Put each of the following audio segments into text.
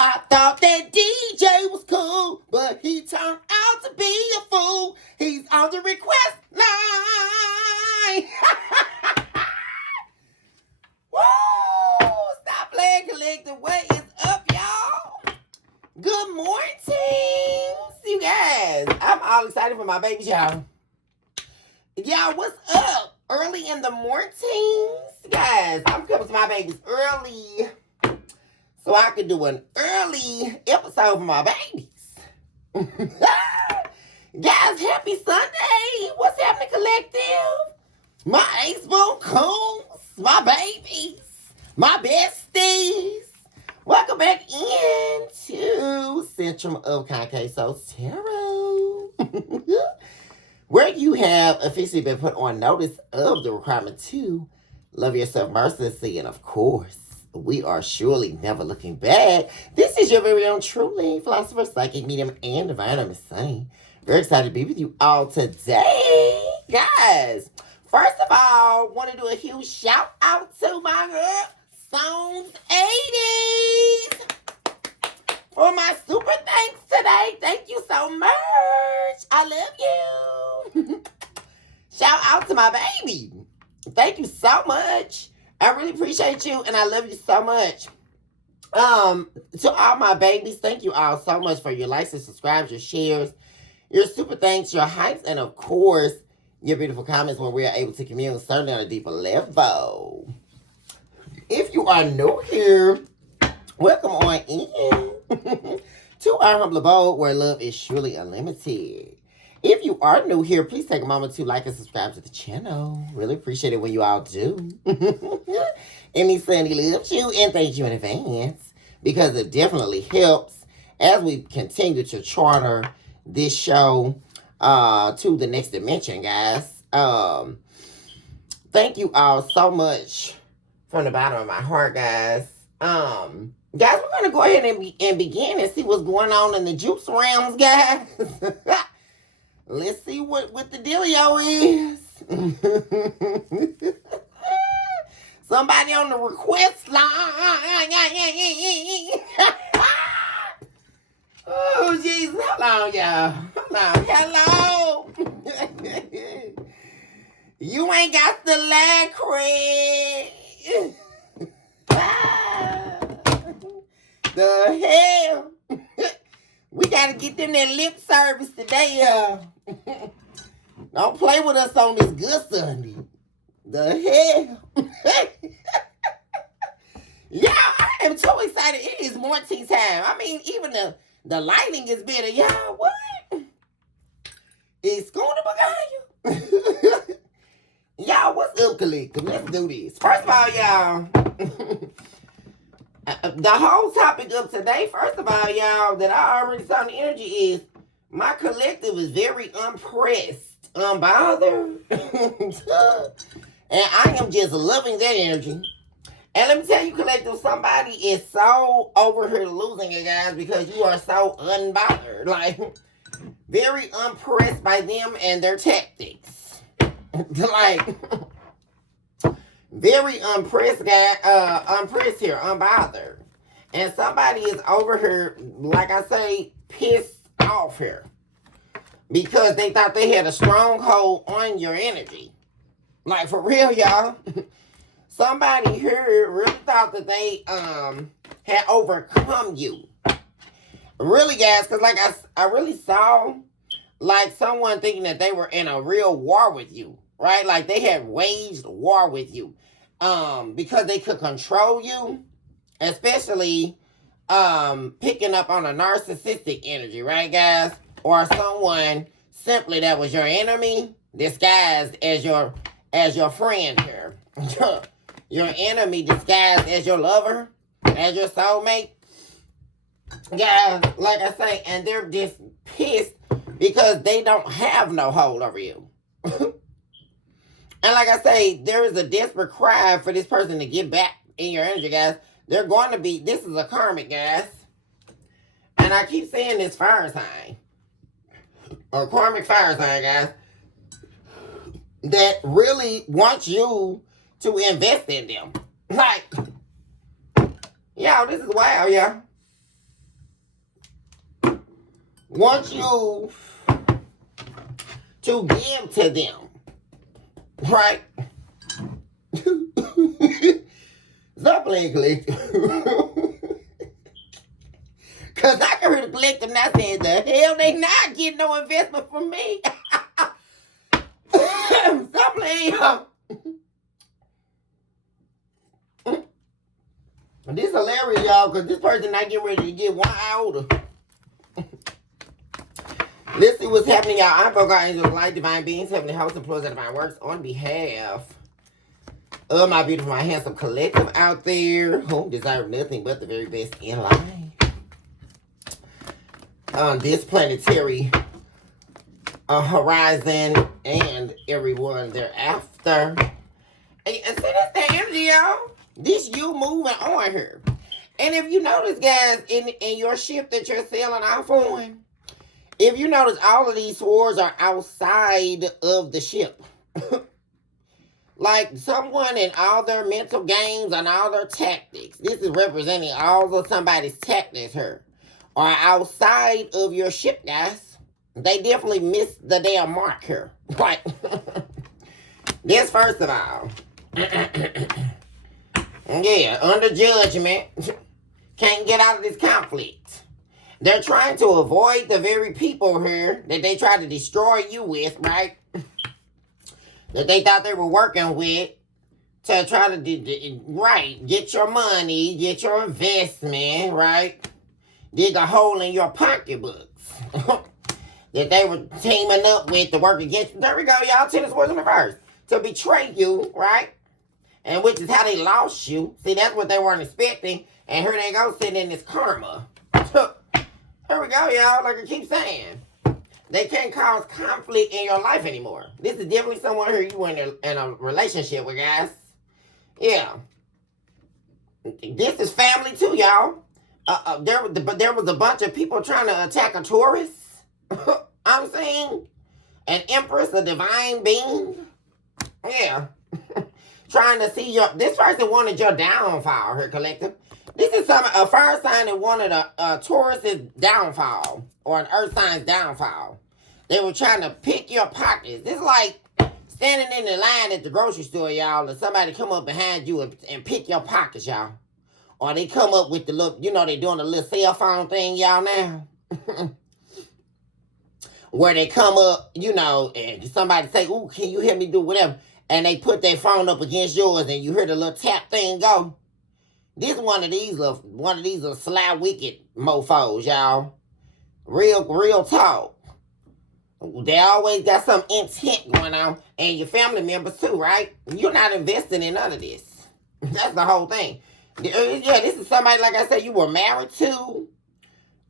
I thought that DJ was cool, but he turned out to be a fool. He's on the request line. Woo! Stop playing collective. What is up, y'all? Good morning, you guys. I'm all excited for my baby shower. Y'all, what's up? Early in the morning, guys. I'm coming to my babies early so I can do an early episode for my babies. Guys, happy Sunday. What's happening, collective? My Ace-Boon Coons, my babies, my besties. Welcome back into Centrum of Concave Tarot, where you have officially been put on notice of the requirement to love yourself mercilessly, and of course, we are surely never looking back. This is your very own truly philosopher, psychic, medium, and divine. I'm Sunny. Very excited to be with you all today, guys. First of all, want to do a huge shout out to my girl, Songs 80s, for my super thanks today. Thank you so much. I love you. Shout out to my baby. Thank you so much. I really appreciate you, and I love you so much. To all my babies, thank you all so much for your likes and subscribes, your shares, your super thanks, your hypes, and of course, your beautiful comments when we are able to commune, certainly on a deeper level. If you are new here, welcome on in to our humble abode where love is surely unlimited. If you are new here, please take a moment to like and subscribe to the channel. Really appreciate it when you all do. Emmy Sunny loves you and thank you in advance because it definitely helps as we continue to charter this show to the next dimension, guys. Thank you all so much from the bottom of my heart, guys. Guys, we're gonna go ahead and begin and see what's going on in the juice realms, guys. Let's see what the dealio is. Somebody on the request line. Oh, Jesus. Hello, y'all. Hello. You ain't got the lag cred. The hell. We gotta get them that lip service today, Don't play with us on this good Sunday. The hell. Yeah, I am so excited. It is morning time. I mean, even the lighting is better. Y'all, what? It's going to Bagaya. Y'all, what's up, collective? Let's do this. First of all, y'all, the whole topic of today, first of all, y'all, that I already saw in the energy is my collective is very unpressed, unbothered. And I am just loving that energy. And let me tell you, collective, somebody is so over here losing it, guys, because you are so unbothered. Like, very unpressed by them and their tactics. Like, very unpressed, unpressed here, unbothered. And somebody is over here, like I say, pissed off here. Because they thought they had a stronghold on your energy. Like, for real, y'all. Somebody here really thought that they had overcome you. Really, guys, because like I really saw like someone thinking that they were in a real war with you, right? Like they had waged war with you because they could control you, especially picking up on a narcissistic energy, right, guys? Or someone simply that was your enemy disguised as your friend here. Your enemy disguised as your lover, as your soulmate. Guys, like I say, and they're just pissed because they don't have no hold over you. And like I say, there is a desperate cry for this person to get back in your energy, guys. They're going to be, this is a karmic, guys. And I keep saying this fire sign. A karmic fire sign, guys. That really wants you to invest in them. Like, y'all, this is wild, y'all. want you to give to them, right? Stop playing collective. Because I can hear the collective now saying, the hell they not getting no investment from me. Stop playing. This is hilarious, y'all, because this person not getting ready to get 1 hour older. Let's see what's happening, y'all. I'm God, angels of light, divine beings, heavenly hosts, employees of divine works, on behalf of my beautiful, my handsome collective out there who deserve nothing but the very best in life. On this planetary horizon and everyone thereafter. And see, that's the energy, y'all. This you moving on here. And if you notice, guys, in your ship that you're sailing off on, if you notice, all of these swords are outside of the ship. Like someone in all their mental games and all their tactics, this is representing all of somebody's tactics here, are outside of your ship, guys. They definitely missed the damn mark here. Right? This, first of all. Yeah, under judgment. Can't get out of this conflict. They're trying to avoid the very people here that they tried to destroy you with, right? That they thought they were working with to try to, right, get your money, get your investment, right? Dig a hole in your pocketbooks. That they were teaming up with to work against you. There we go, y'all. Tennis was in reverse. To betray you, right? And which is how they lost you. See, that's what they weren't expecting. And here they go sitting in this karma. Here we go, y'all. Like I keep saying. They can't cause conflict in your life anymore. This is definitely someone who you in a relationship with, guys. Yeah. This is family too, y'all. But there was a bunch of people trying to attack a Taurus. I'm saying an empress, a divine being. Yeah. Trying to see this person wanted your downfall here, collective. This is a fire sign that wanted a Taurus's downfall or an earth sign's downfall. They were trying to pick your pockets. This is like standing in the line at the grocery store, y'all, and somebody come up behind you and pick your pockets, y'all. Or they come up with the little, they doing the little cell phone thing, y'all, now. Where they come up, and somebody say, ooh, can you help me do whatever? And they put their phone up against yours and you hear the little tap thing go. This one of these little sly wicked mofos, y'all. Real talk. They always got some intent going on. And your family members too, right? You're not investing in none of this. That's the whole thing. Yeah, this is somebody, like I said, you were married to.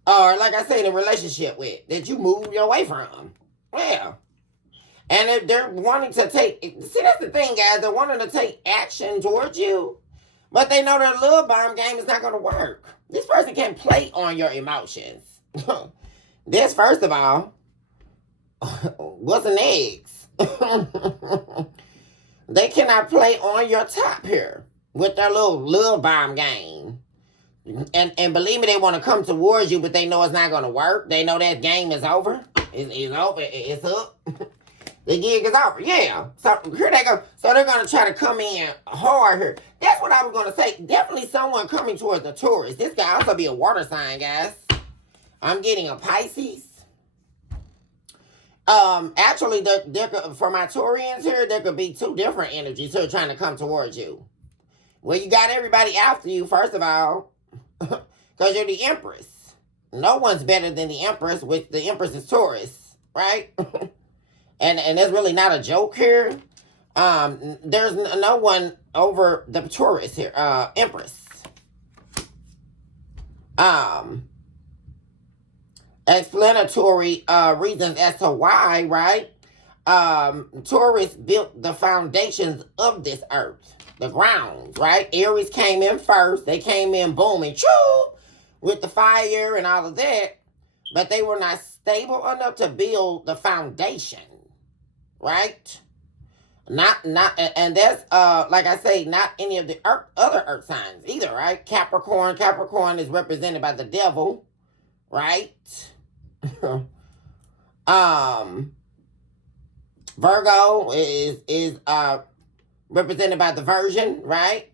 Or, like I said, in a relationship with. That you moved away from. Yeah. And they're wanting to take... See, that's the thing, guys. They're wanting to take action towards you. But they know their love bomb game is not going to work. This person can't play on your emotions. This, first of all, what's an eggs? They cannot play on your top here with their little love bomb game. And believe me, they want to come towards you, but they know it's not going to work. They know that game is over. It's over. It's up. The gig is over. Yeah. So here they go. So they're going to try to come in hard here. That's what I was going to say. Definitely someone coming towards the Taurus. This guy also be a water sign, guys. I'm getting a Pisces. Actually, for my Taurians here, there could be two different energies here trying to come towards you. Well, you got everybody after you, first of all, because you're the Empress. No one's better than the Empress, which the Empress is Taurus, right? And there's really not a joke here. There's no one over the Taurus here, Empress. Explanatory reasons as to why, right? Taurus built the foundations of this earth, the grounds, right? Aries came in first. They came in booming, choo, with the fire and all of that. But they were not stable enough to build the foundation, right? And that's like I say, not any of the other earth signs either, right? Capricorn is represented by the devil, right? Virgo is represented by the Virgin, right?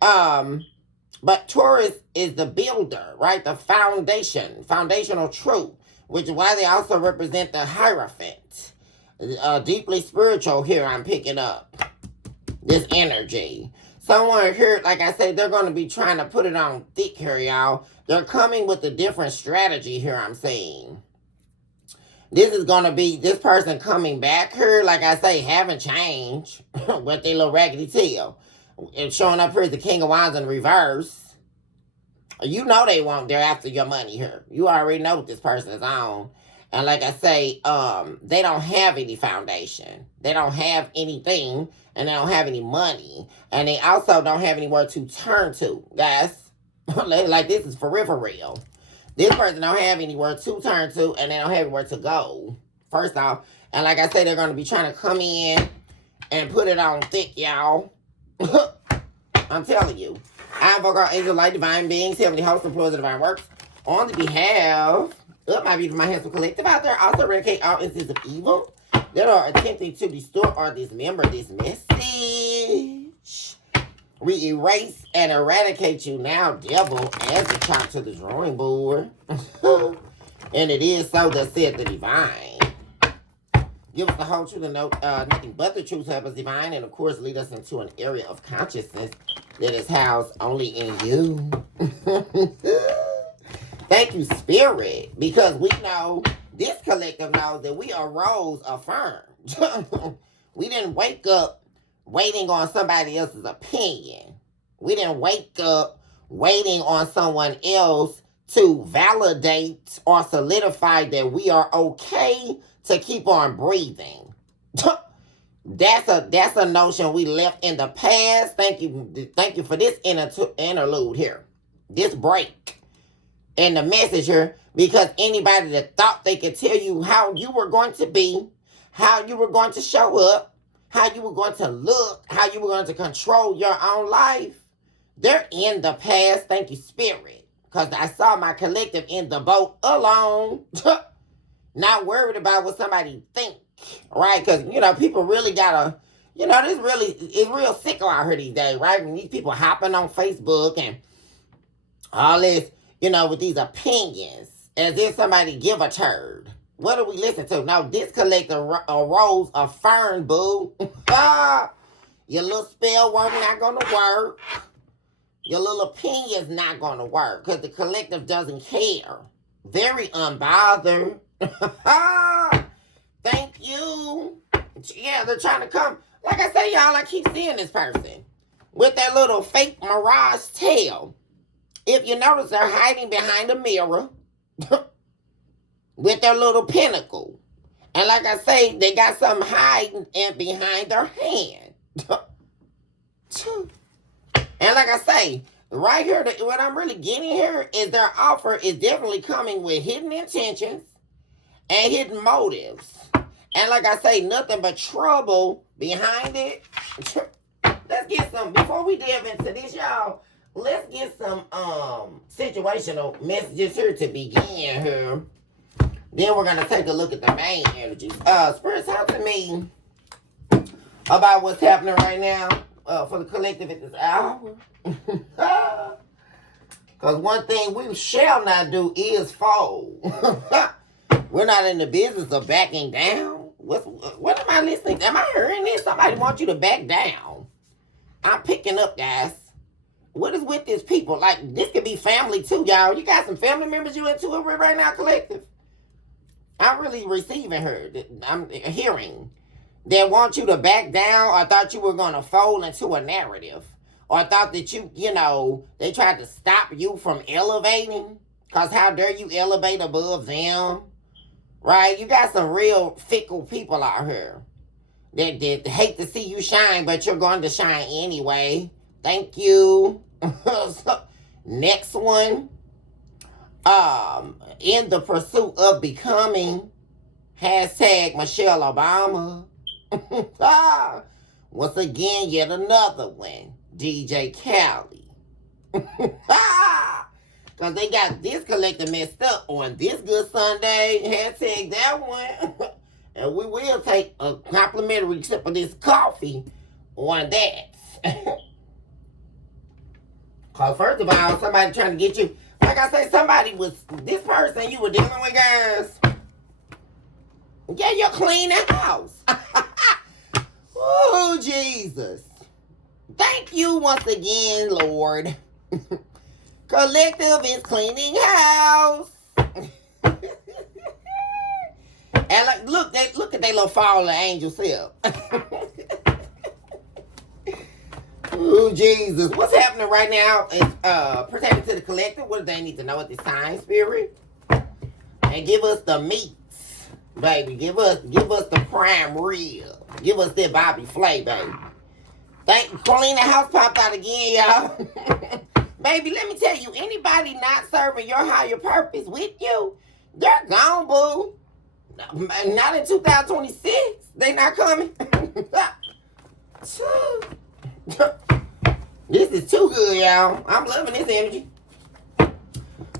But Taurus is the builder, right? The foundational truth, which is why they also represent the Hierophant. Deeply spiritual here, I'm picking up this energy. Someone here, like I said, they're going to be trying to put it on thick here, y'all. They're coming with a different strategy here, I'm seeing. This is going to be this person coming back here, like I say, haven't changed with their little raggedy tail. And showing up here as the King of Wands in reverse. You know they won't. They're after your money here. You already know what this person is on. And like I say, they don't have any foundation. They don't have anything. And they don't have any money. And they also don't have anywhere to turn to, guys. Like this is for real. This person don't have anywhere to turn to. And they don't have anywhere to go. First off. And like I say, they're going to be trying to come in and put it on thick, y'all. I'm telling you. I invoke our angel, light, divine beings, heavenly hosts, employees of divine works, on the behalf of my beautiful, my handsome collective out there, also eradicate all instances of evil that are attempting to distort or dismember this message. We erase and eradicate you now, devil, as we talk to the drawing board. And it is so that said the divine. Give us the whole truth and nothing but the truth, help us divine, and of course lead us into an area of consciousness that is housed only in you. Thank you, Spirit, because we know, this collective knows that we arose affirmed. We didn't wake up waiting on somebody else's opinion. We didn't wake up waiting on someone else to validate or solidify that we are okay to keep on breathing. That's a notion we left in the past. Thank you for this interlude here. This break and the message here, because anybody that thought they could tell you how you were going to be, how you were going to show up, how you were going to look, how you were going to control your own life, they're in the past. Thank you, Spirit. Because I saw my collective in the boat alone. Not worried about what somebody think, right? Because, people really gotta, it's real sick out here these days, right? And these people hopping on Facebook and all this, with these opinions, as if somebody give a turd. What do we listen to? No, this collective arose affirmed, boo. Your little spell work not gonna work. Your little opinion's not gonna work, because the collective doesn't care. Very unbothered. Thank you. Yeah, they're trying to come. Like I say, y'all, I keep seeing this person with that little fake mirage tail. If you notice, they're hiding behind a mirror with their little pinnacle. And like I say, they got something hiding behind their hand. And like I say, right here, what I'm really getting here is their offer is definitely coming with hidden intentions and hidden motives. And like I say, nothing but trouble behind it. Let's get some, before we delve into this, y'all, let's get some situational messages here to begin here. Then we're going to take a look at the main energies. Spirit, talk to me about what's happening right now for the collective at this hour. Because one thing we shall not do is fold. We're not in the business of backing down. What am I listening to? Am I hearing this? Somebody wants you to back down. I'm picking up, guys. What is with these people? Like, this could be family too, y'all. You got some family members you into it with right now, collective? I'm really receiving her. I'm hearing. They want you to back down, or thought you were going to fold into a narrative. Or thought that they tried to stop you from elevating. Because how dare you elevate above them? Right? You got some real fickle people out here that hate to see you shine, but you're going to shine anyway. Thank you. Next one. In the pursuit of becoming, hashtag Michelle Obama. Once again, yet another one. DJ Khaled. Because Because they got this collector messed up on this good Sunday. Hashtag that one. And we will take a complimentary sip of this coffee on that. Because first of all, somebody trying to get you. Like I say, somebody was, this person you were dealing with, guys. Yeah, you're cleaning house. Oh, Jesus. Thank you once again, Lord. Collective is cleaning house. And look at their little fallen angel self. Oh, Jesus. What's happening right now is pertaining to the collective. What do they need to know at this time, Spirit? And give us the meats, baby. Give us the prime rib. Give us that Bobby Flay, baby. Clean the house popped out again, y'all. Baby, let me tell you, anybody not serving your higher purpose with you, they're gone, boo. Not in 2026. They not coming. This is too good, y'all. I'm loving this energy.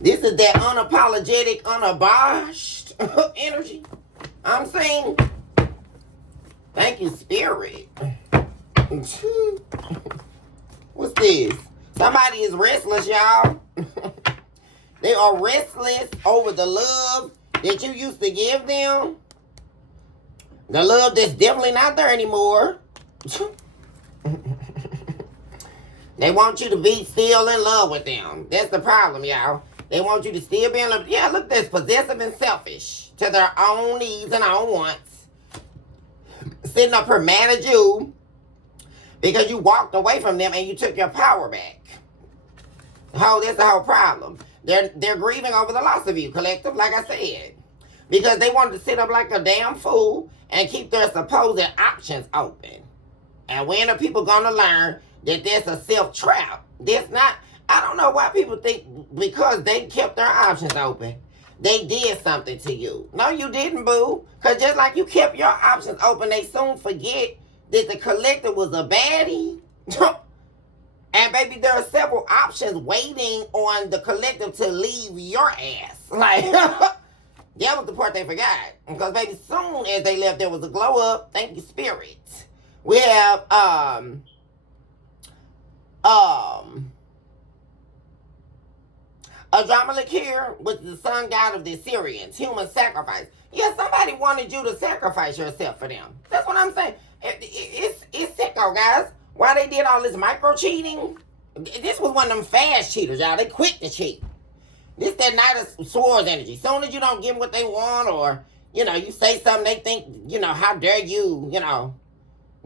This is that unapologetic, unabashed energy. I'm saying, thank you, Spirit. What's this? Somebody is restless, y'all. They are restless over the love that you used to give them. The love that's definitely not there anymore. They want you to be still in love with them. That's the problem, y'all. They want you to still be in love. Yeah, look, that's possessive and selfish to their own needs and own wants. Sitting up here mad at you because you walked away from them and you took your power back. That's the whole problem. They're grieving over the loss of you, collective, like I said. Because they wanted to sit up like a damn fool and keep their supposed options open. And when are people going to learn that that's a self-trap? That's not, I don't know why people think because they kept their options open, they did something to you. No, you didn't, boo. Because just like you kept your options open, they soon forget that the collector was a baddie. And baby, there are several options waiting on the collective to leave your ass. Like, that was the part they forgot. Because baby, soon as they left, there was a glow up. Thank you, Spirit. We have, Adramelech, which is the sun god of the Assyrians, human sacrifice. Yeah, somebody wanted you to sacrifice yourself for them. That's what I'm saying. It's sicko, guys. Why they did all this micro cheating? This was one of them fast cheaters, y'all. They quit to cheat. This that Knight of Swords energy. Soon as you don't give them what they want, or you say something, they think, how dare you,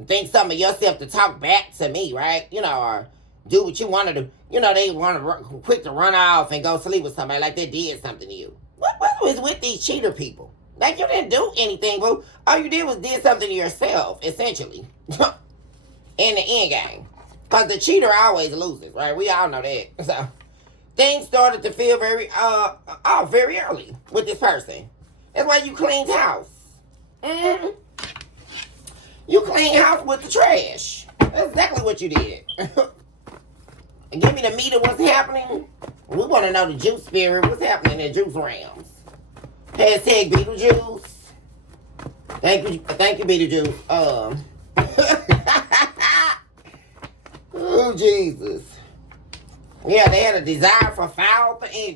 think something of yourself to talk back to me, right? Or do what you want to do. They want to quick to run off and go sleep with somebody like they did something to you. What was with these cheater people? Like, you didn't do anything, boo. All you did was did something to yourself, essentially. In the end game. Because the cheater always loses, right? We all know that. So, things started to feel very off very early with this person. That's why you cleaned house. Mm-hmm. You cleaned house with the trash. That's exactly what you did. And give me the meat of what's happening. We want to know the juice spirit. What's happening in juice realms? Hashtag Beetlejuice. Thank you, Beetlejuice. Oh, Jesus. Yeah, they had a desire for foul things.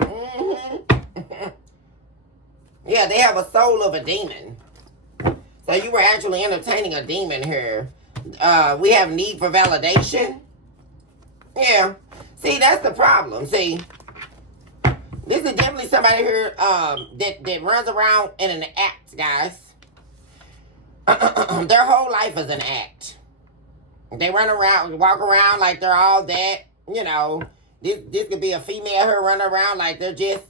Mm-hmm. Yeah, they have a soul of a demon. So you were actually entertaining a demon here. We have need for validation. Yeah. See, that's the problem. See, this is definitely somebody here that runs around in an act, guys. Their whole life is an act. They walk around like they're all that. This could be a female here running around like they're just,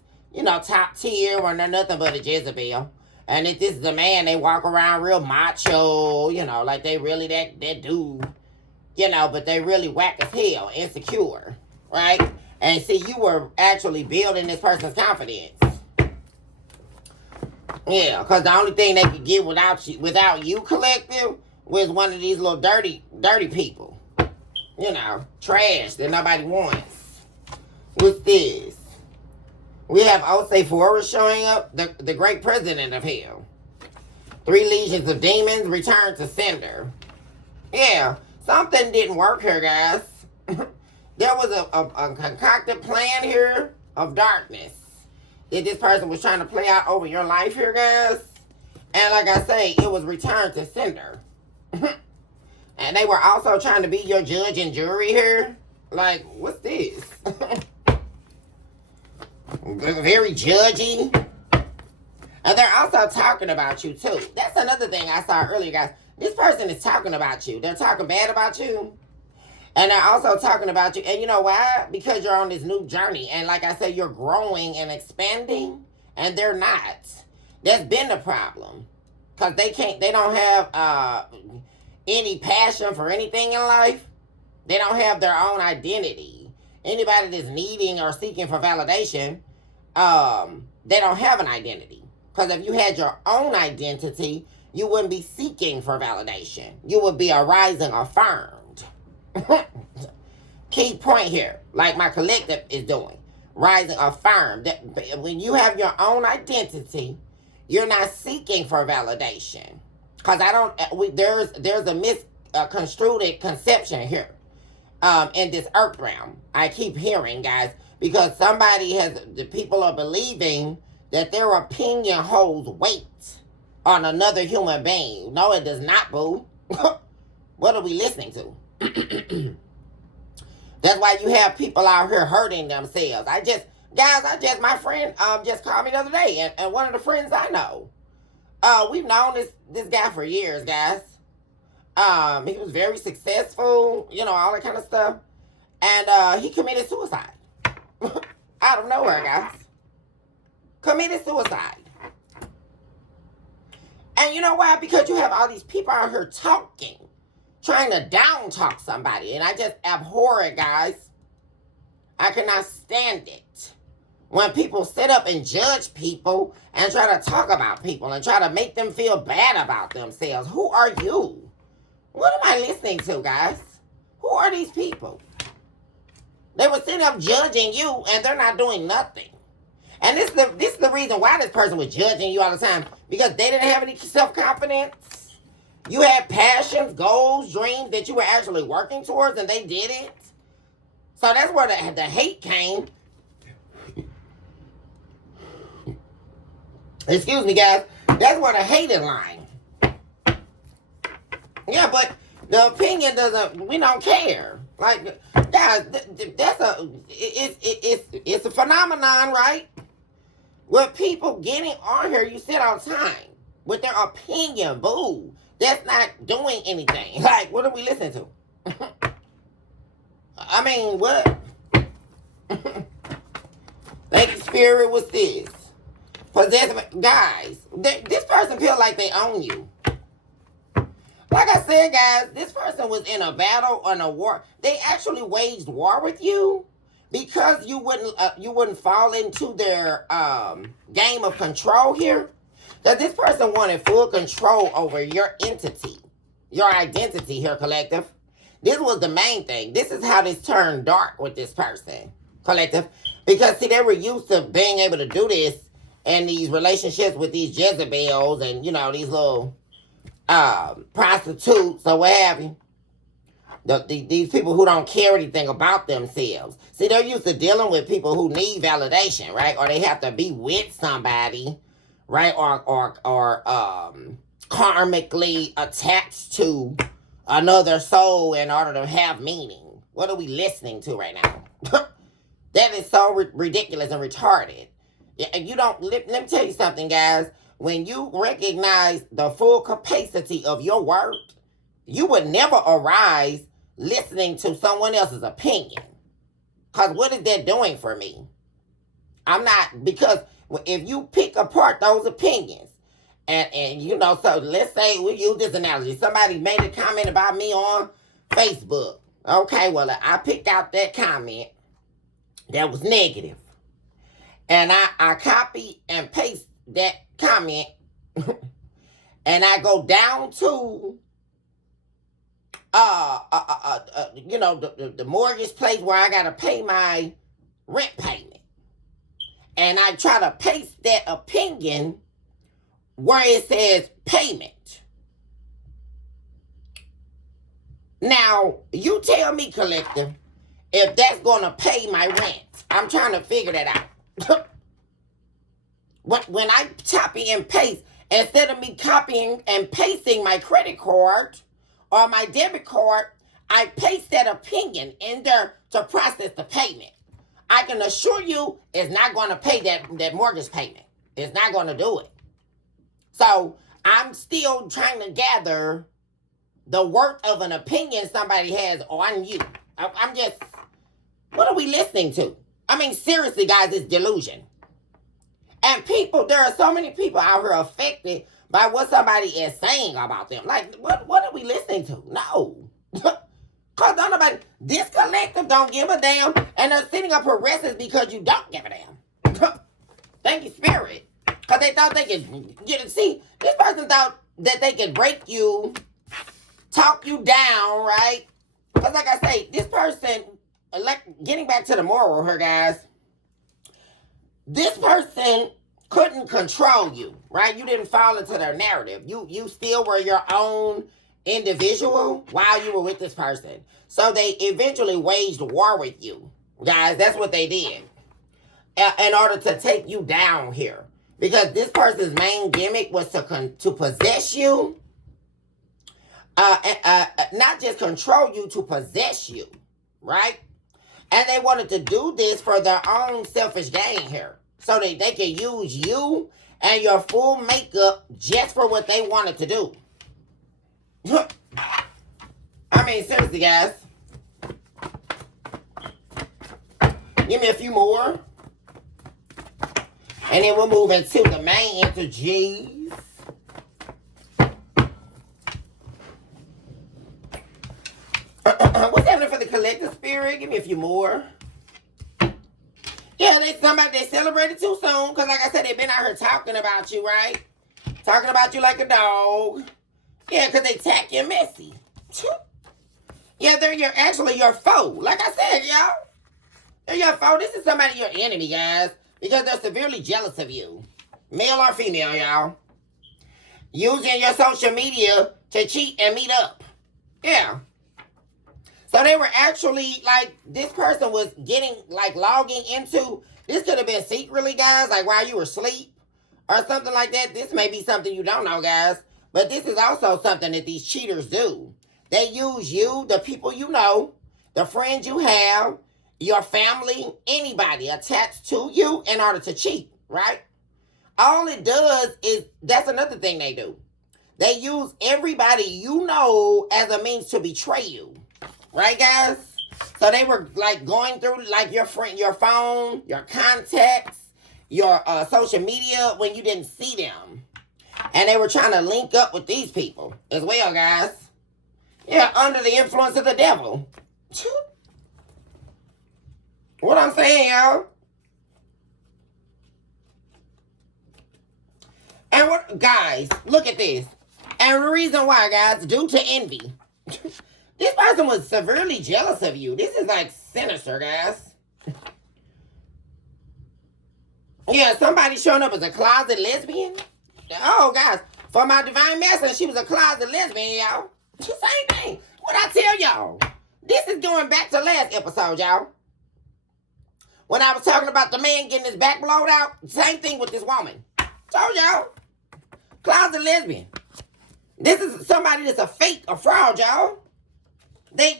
top tier when they're nothing but a Jezebel. And if this is a man, they walk around real macho, like they really that dude. But they really whack as hell, insecure, right? And see, you were actually building this person's confidence. Yeah, because the only thing they could get without you, collective, was one of these little dirty people. Trash that nobody wants. What's this? We have Osei showing up, the great president of hell. 3 legions of demons return to sender. Yeah, something didn't work here, guys. There was a concocted plan here of darkness that this person was trying to play out over your life here, guys. And like I say, it was returned to sender. And they were also trying to be your judge and jury here. Like, what's this? Very judgy. And they're also talking about you, too. That's another thing I saw earlier, guys. This person is talking about you. They're talking bad about you. And they're also talking about you. And you know why? Because you're on this new journey. And like I said, you're growing and expanding. And they're not. That's been the problem. Because they don't have any passion for anything in life. They don't have their own identity. Anybody that's needing or seeking for validation, they don't have an identity. Because if you had your own identity, you wouldn't be seeking for validation. You would be arising affirmed. Key point here, like my collective is doing. Rising affirmed. When you have your own identity, you're not seeking for validation. Because there's a misconstrued conception here in this earth realm. I keep hearing, guys, because the people are believing that their opinion holds weight on another human being. No, it does not, boo. What are we listening to? That's why you have people out here hurting themselves. My friend just called me the other day, and one of the friends I know, we've known this guy for years, guys. He was very successful, all that kind of stuff. And he committed suicide. Out of nowhere, guys. Committed suicide. And you know why? Because you have all these people out here talking, trying to down talk somebody. And I just abhor it, guys. I cannot stand it. When people sit up and judge people and try to talk about people and try to make them feel bad about themselves. Who are you? What am I listening to, guys? Who are these people? They were sitting up judging you and they're not doing nothing. And this is the reason why this person was judging you all the time. Because they didn't have any self-confidence. You had passions, goals, dreams that you were actually working towards and they did it. So that's where the hate came. Excuse me, guys. That's where the hate is lying. Yeah, but the opinion we don't care. Like, guys, it's a phenomenon, right? With people getting on here, you sit all the time with their opinion, boo. That's not doing anything. Like, what are we listening to? I mean, what? Thank you, Spirit. What's this? Guys, this person feels like they own you. Like I said, guys, this person was in a battle or a war. They actually waged war with you because you wouldn't fall into their game of control here. That this person wanted full control over your entity, your identity here, collective. This was the main thing. This is how this turned dark with this person, collective. Because, see, they were used to being able to do this in these relationships with these Jezebels and, these little prostitutes or what have you. These people who don't care anything about themselves. See, they're used to dealing with people who need validation, right? Or they have to be with somebody, right? Or karmically attached to another soul in order to have meaning. What are we listening to right now? That is so ridiculous and retarded. You don't. Let me tell you something, guys. When you recognize the full capacity of your word, you would never arise listening to someone else's opinion. Because what is that doing for me? Because if you pick apart those opinions, and so let's say we use this analogy. Somebody made a comment about me on Facebook. Okay, well, I picked out that comment that was negative. And I copy and paste that comment. And I go down to the mortgage place where I gotta pay my rent payment. And I try to paste that opinion where it says payment. Now, you tell me, collective, if that's going to pay my rent. I'm trying to figure that out. When I copy and paste, instead of me copying and pasting my credit card or my debit card, I paste that opinion in there to process the payment. I can assure you it's not going to pay that mortgage payment. It's not going to do it. So I'm still trying to gather the worth of an opinion somebody has on you. I'm just, what are we listening to? I mean, seriously, guys, it's delusion. And people, there are so many people out here affected by what somebody is saying about them. Like, what are we listening to? No. Because nobody, this collective don't give a damn, and they're sitting up for restless because you don't give a damn. Thank you, Spirit. Because they thought they could, see, this person thought that they could break you, talk you down, right? Because like I say, this person, getting back to the moral here, guys, this person couldn't control you, right? You didn't fall into their narrative. You still were your own individual while you were with this person. So they eventually waged war with you. Guys, that's what they did. In order to take you down here. Because this person's main gimmick was to possess you. Not just control you, to possess you. Right? And they wanted to do this for their own selfish gain here. So they could use you and your full makeup just for what they wanted to do. I mean, seriously, guys. Give me a few more. And then we'll move into the main energies. What's happening for the collective spirit? Give me a few more. Yeah, they celebrated too soon. Because like I said, they've been out here talking about you, right? Talking about you like a dog. Yeah, because they tack you messy. Yeah, they're actually your foe. Like I said, y'all. They're your foe. This is somebody your enemy, guys. Because they're severely jealous of you. Male or female, y'all. Using your social media to cheat and meet up. Yeah. So they were actually, like, this person was getting, like, logging into, this could have been secretly, guys, like while you were asleep or something like that. This may be something you don't know, guys. But this is also something that these cheaters do. They use you, the people you know, the friends you have, your family, anybody attached to you in order to cheat, right? All it does is, that's another thing they do. They use everybody you know as a means to betray you. Right, guys? So they were like going through like your friend, your phone, your contacts, your social media when you didn't see them. And they were trying to link up with these people as well, guys. Yeah, under the influence of the devil. What I'm saying, y'all. And what, guys, look at this. And the reason why, guys, due to envy. This person was severely jealous of you. This is like sinister, guys. Yeah, somebody showing up as a closet lesbian. Oh, guys. For my divine messenger, she was a closet lesbian, y'all. Same thing. What I tell y'all? This is going back to last episode, y'all. When I was talking about the man getting his back blowed out, same thing with this woman. Told y'all. Closet lesbian. This is somebody that's a fake, a fraud, y'all. They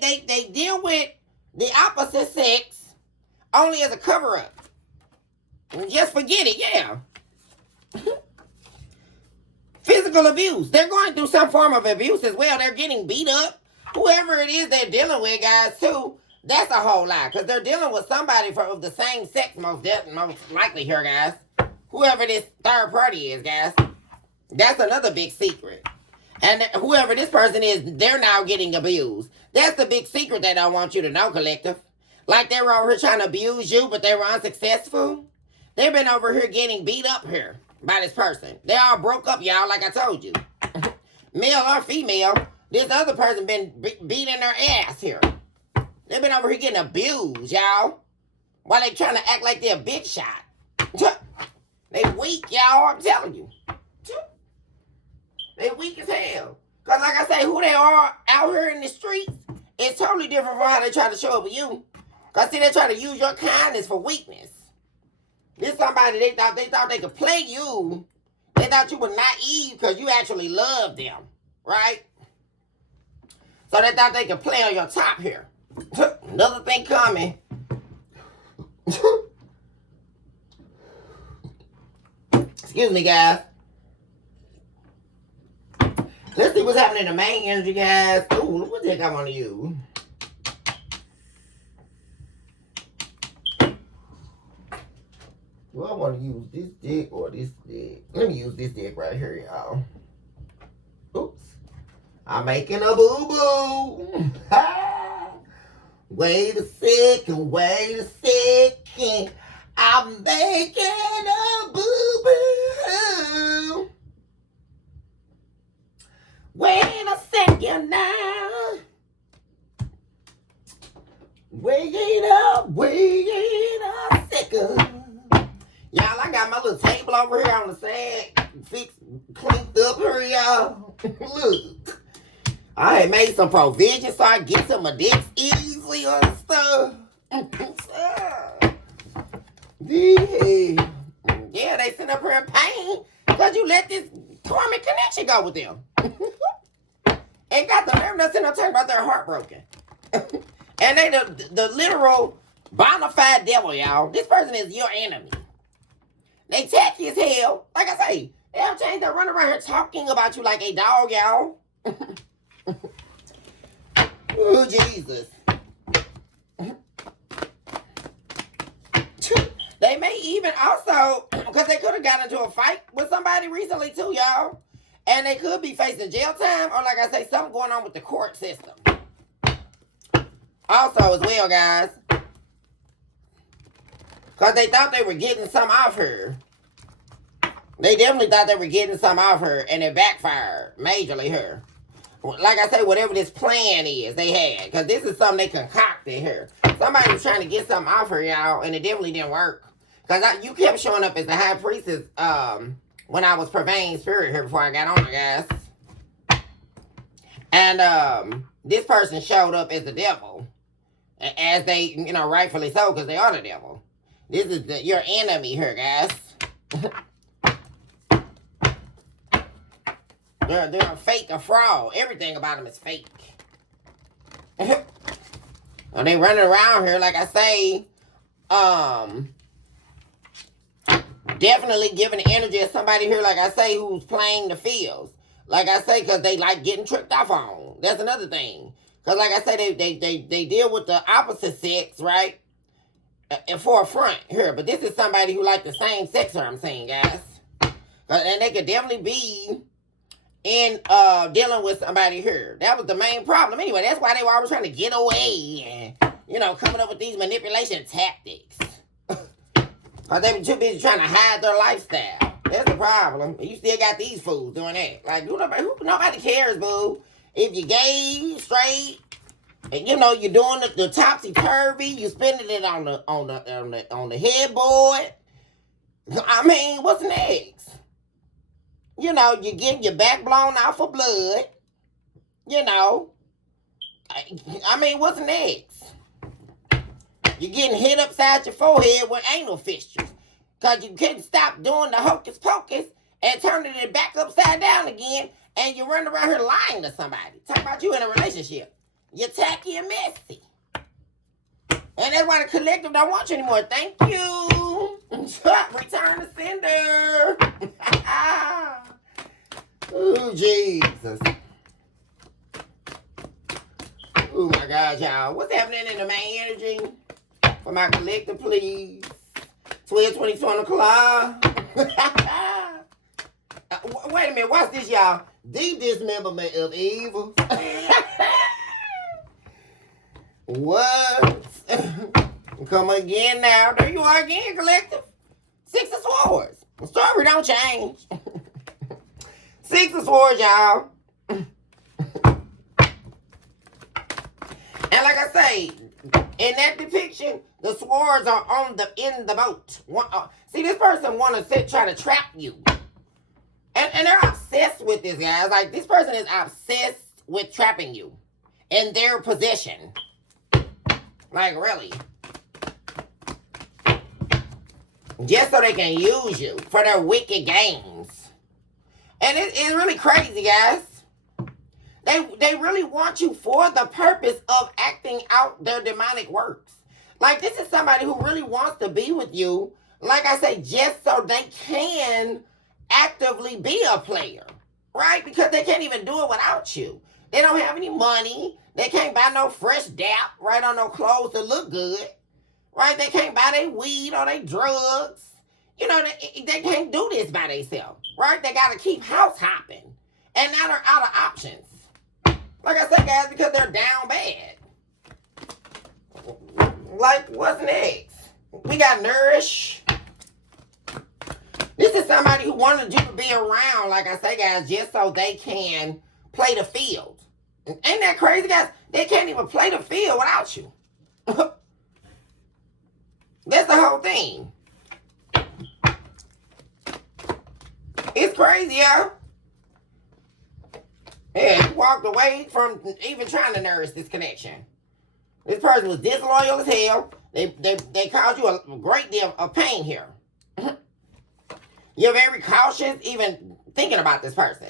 deal with the opposite sex only as a cover-up. Just forget it, yeah. Physical abuse. They're going through some form of abuse as well. They're getting beat up. Whoever it is they're dealing with, guys, too, that's a whole lot. Because they're dealing with somebody of the same sex, most likely here, guys. Whoever this third party is, guys. That's another big secret. And whoever this person is, they're now getting abused. That's the big secret they don't want you to know, collective. Like they were over here trying to abuse you, but they were unsuccessful. They've been over here getting beat up here by this person. They all broke up, y'all, like I told you. Male or female, this other person been beating their ass here. They've been over here getting abused, y'all. while they trying to act like they're a big shot. They weak, y'all, I'm telling you. They weak as hell. Because like I say, who they are out here in the streets is totally different from how they try to show up with you. Because see, they try to use your kindness for weakness. This somebody they thought they could play you. They thought you were naive because you actually loved them. Right? So they thought they could play on your top here. Another thing coming. Excuse me, guys. Let's see what's happening in the main energy, guys. Ooh, what the heck I want to use? Do I want to use this deck or this deck? Let me use this deck right here, y'all. Oops. I'm making a boo-boo. Wait a second. I'm making a boo-boo. Wait a second now. Wait a second. Y'all, I got my little table over here on the side. Cleaned up here, y'all. Look. I had made some provisions so I get to my decks easily and stuff. Yeah, they sit up here in pain because you let this karmic connection go with them. And got the nerve to sit up talking about they're heartbroken. And they the literal bona fide devil, y'all. This person is your enemy. They tacky as hell. Like I say, they have changed. They run around here talking about you like a dog, y'all. Oh, Jesus. They may even also, because they could have gotten into a fight with somebody recently too, y'all. And they could be facing jail time or, like I say, something going on with the court system. Also, as well, guys, because they thought they were getting some off her. They definitely thought they were getting some off her, and it backfired majorly her. Like I say, whatever this plan is they had, because this is something they concocted here. Somebody was trying to get something off her, y'all, and it definitely didn't work. Because you kept showing up as the high priestess when I was purveying spirit here before I got on, guys. And this person showed up as the devil. As they, rightfully so, because they are the devil. This is your enemy here, guys. They're a fake, a fraud. Everything about them is fake. And they running around here, like I say, definitely giving the energy of somebody here, like I say, who's playing the fields. Like I say, because they like getting tricked off on. That's another thing. Because like I say, they deal with the opposite sex, right? And for a front here. But this is somebody who like the same sex, I'm saying, guys. And they could definitely be in dealing with somebody here. That was the main problem. Anyway, that's why they were always trying to get away and, coming up with these manipulation tactics. Because they were too busy trying to hide their lifestyle. That's the problem. You still got these fools doing that. Like, nobody cares, boo. If you're gay, straight, and you're doing the topsy-turvy, you spending it on the headboard. I mean, what's next? You're getting your back blown out for blood. I mean, what's next? You're getting hit upside your forehead with anal fistures. Because you couldn't stop doing the hocus pocus and turning it back upside down again. And you run around here lying to somebody. Talking about you in a relationship. You're tacky and messy. And that's why the collective don't want you anymore. Thank you. Return to sender. Oh, Jesus. Oh, my God, y'all. What's happening in the main energy? For my collective, please. 12/22 on the clock. Wait a minute. Watch this, y'all. The dismemberment of evil. What? Come again now. There you are again, collective. 6 of Swords. The story don't change. 6 of Swords, y'all. And like I say, in that depiction, The swords are in the boat. See, this person want to try to trap you. And they're obsessed with this, guys. Like, this person is obsessed with trapping you in their possession. Like, really. Just so they can use you for their wicked games. And it's really crazy, guys. They really want you for the purpose of acting out their demonic works. Like, this is somebody who really wants to be with you, like I say, just so they can actively be a player, right? Because they can't even do it without you. They don't have any money. They can't buy no fresh dap, right, or no clothes to look good, right? They can't buy their weed or their drugs. You know, they can't do this by themselves, right? They got to keep house hopping. And now they're out of options. Like I said, guys, because they're down bad. Like, what's next? We got Nourish. This is somebody who wanted you to be around, like I say, guys, just so they can play the field. Ain't that crazy, guys? They can't even play the field without you. That's the whole thing. It's crazy, y'all. Yeah, he walked away from even trying to nourish this connection. This person was disloyal as hell. They caused you a great deal of pain here. You're very cautious even thinking about this person.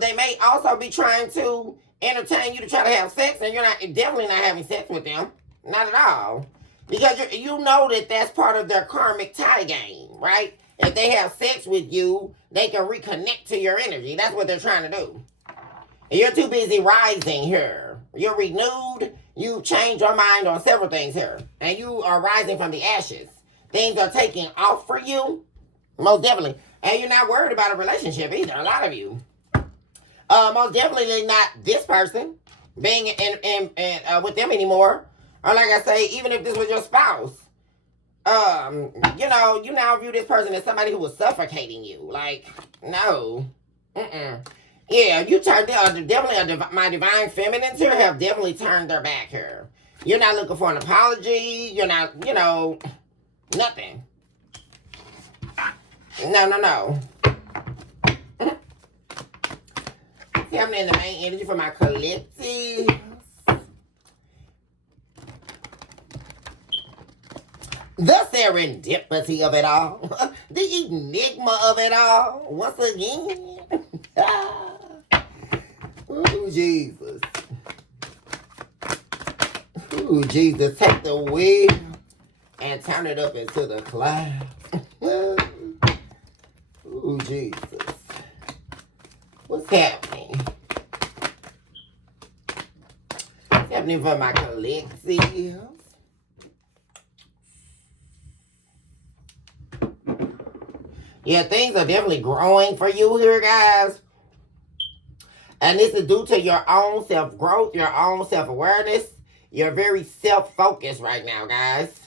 They may also be trying to entertain you to try to have sex, and you're definitely not having sex with them. Not at all. Because you know that that's part of their karmic tie game, right? If they have sex with you, they can reconnect to your energy. That's what they're trying to do. And you're too busy rising here. You're renewed. You changed your mind on several things here. And you are rising from the ashes. Things are taking off for you. Most definitely. And you're not worried about a relationship either. A lot of you. Most definitely not this person being in with them anymore. Or like I say, even if this was your spouse. You know, you now view this person as somebody who was suffocating you. Like, no. Yeah, you turned definitely my divine feminines here have definitely turned their back here. You're not looking for an apology. You're not, you know, nothing. No. See, I'm in the main energy for my collective. The serendipity of it all. The enigma of it all. Once again. Ooh, Jesus. Ooh, Jesus. Take the wheel and turn it up into the cloud. Ooh, Jesus. What's happening? What's happening for my collective? Yeah, things are definitely growing for you here, guys. And this is due to your own self-growth, your own self-awareness. You're very self-focused right now, guys.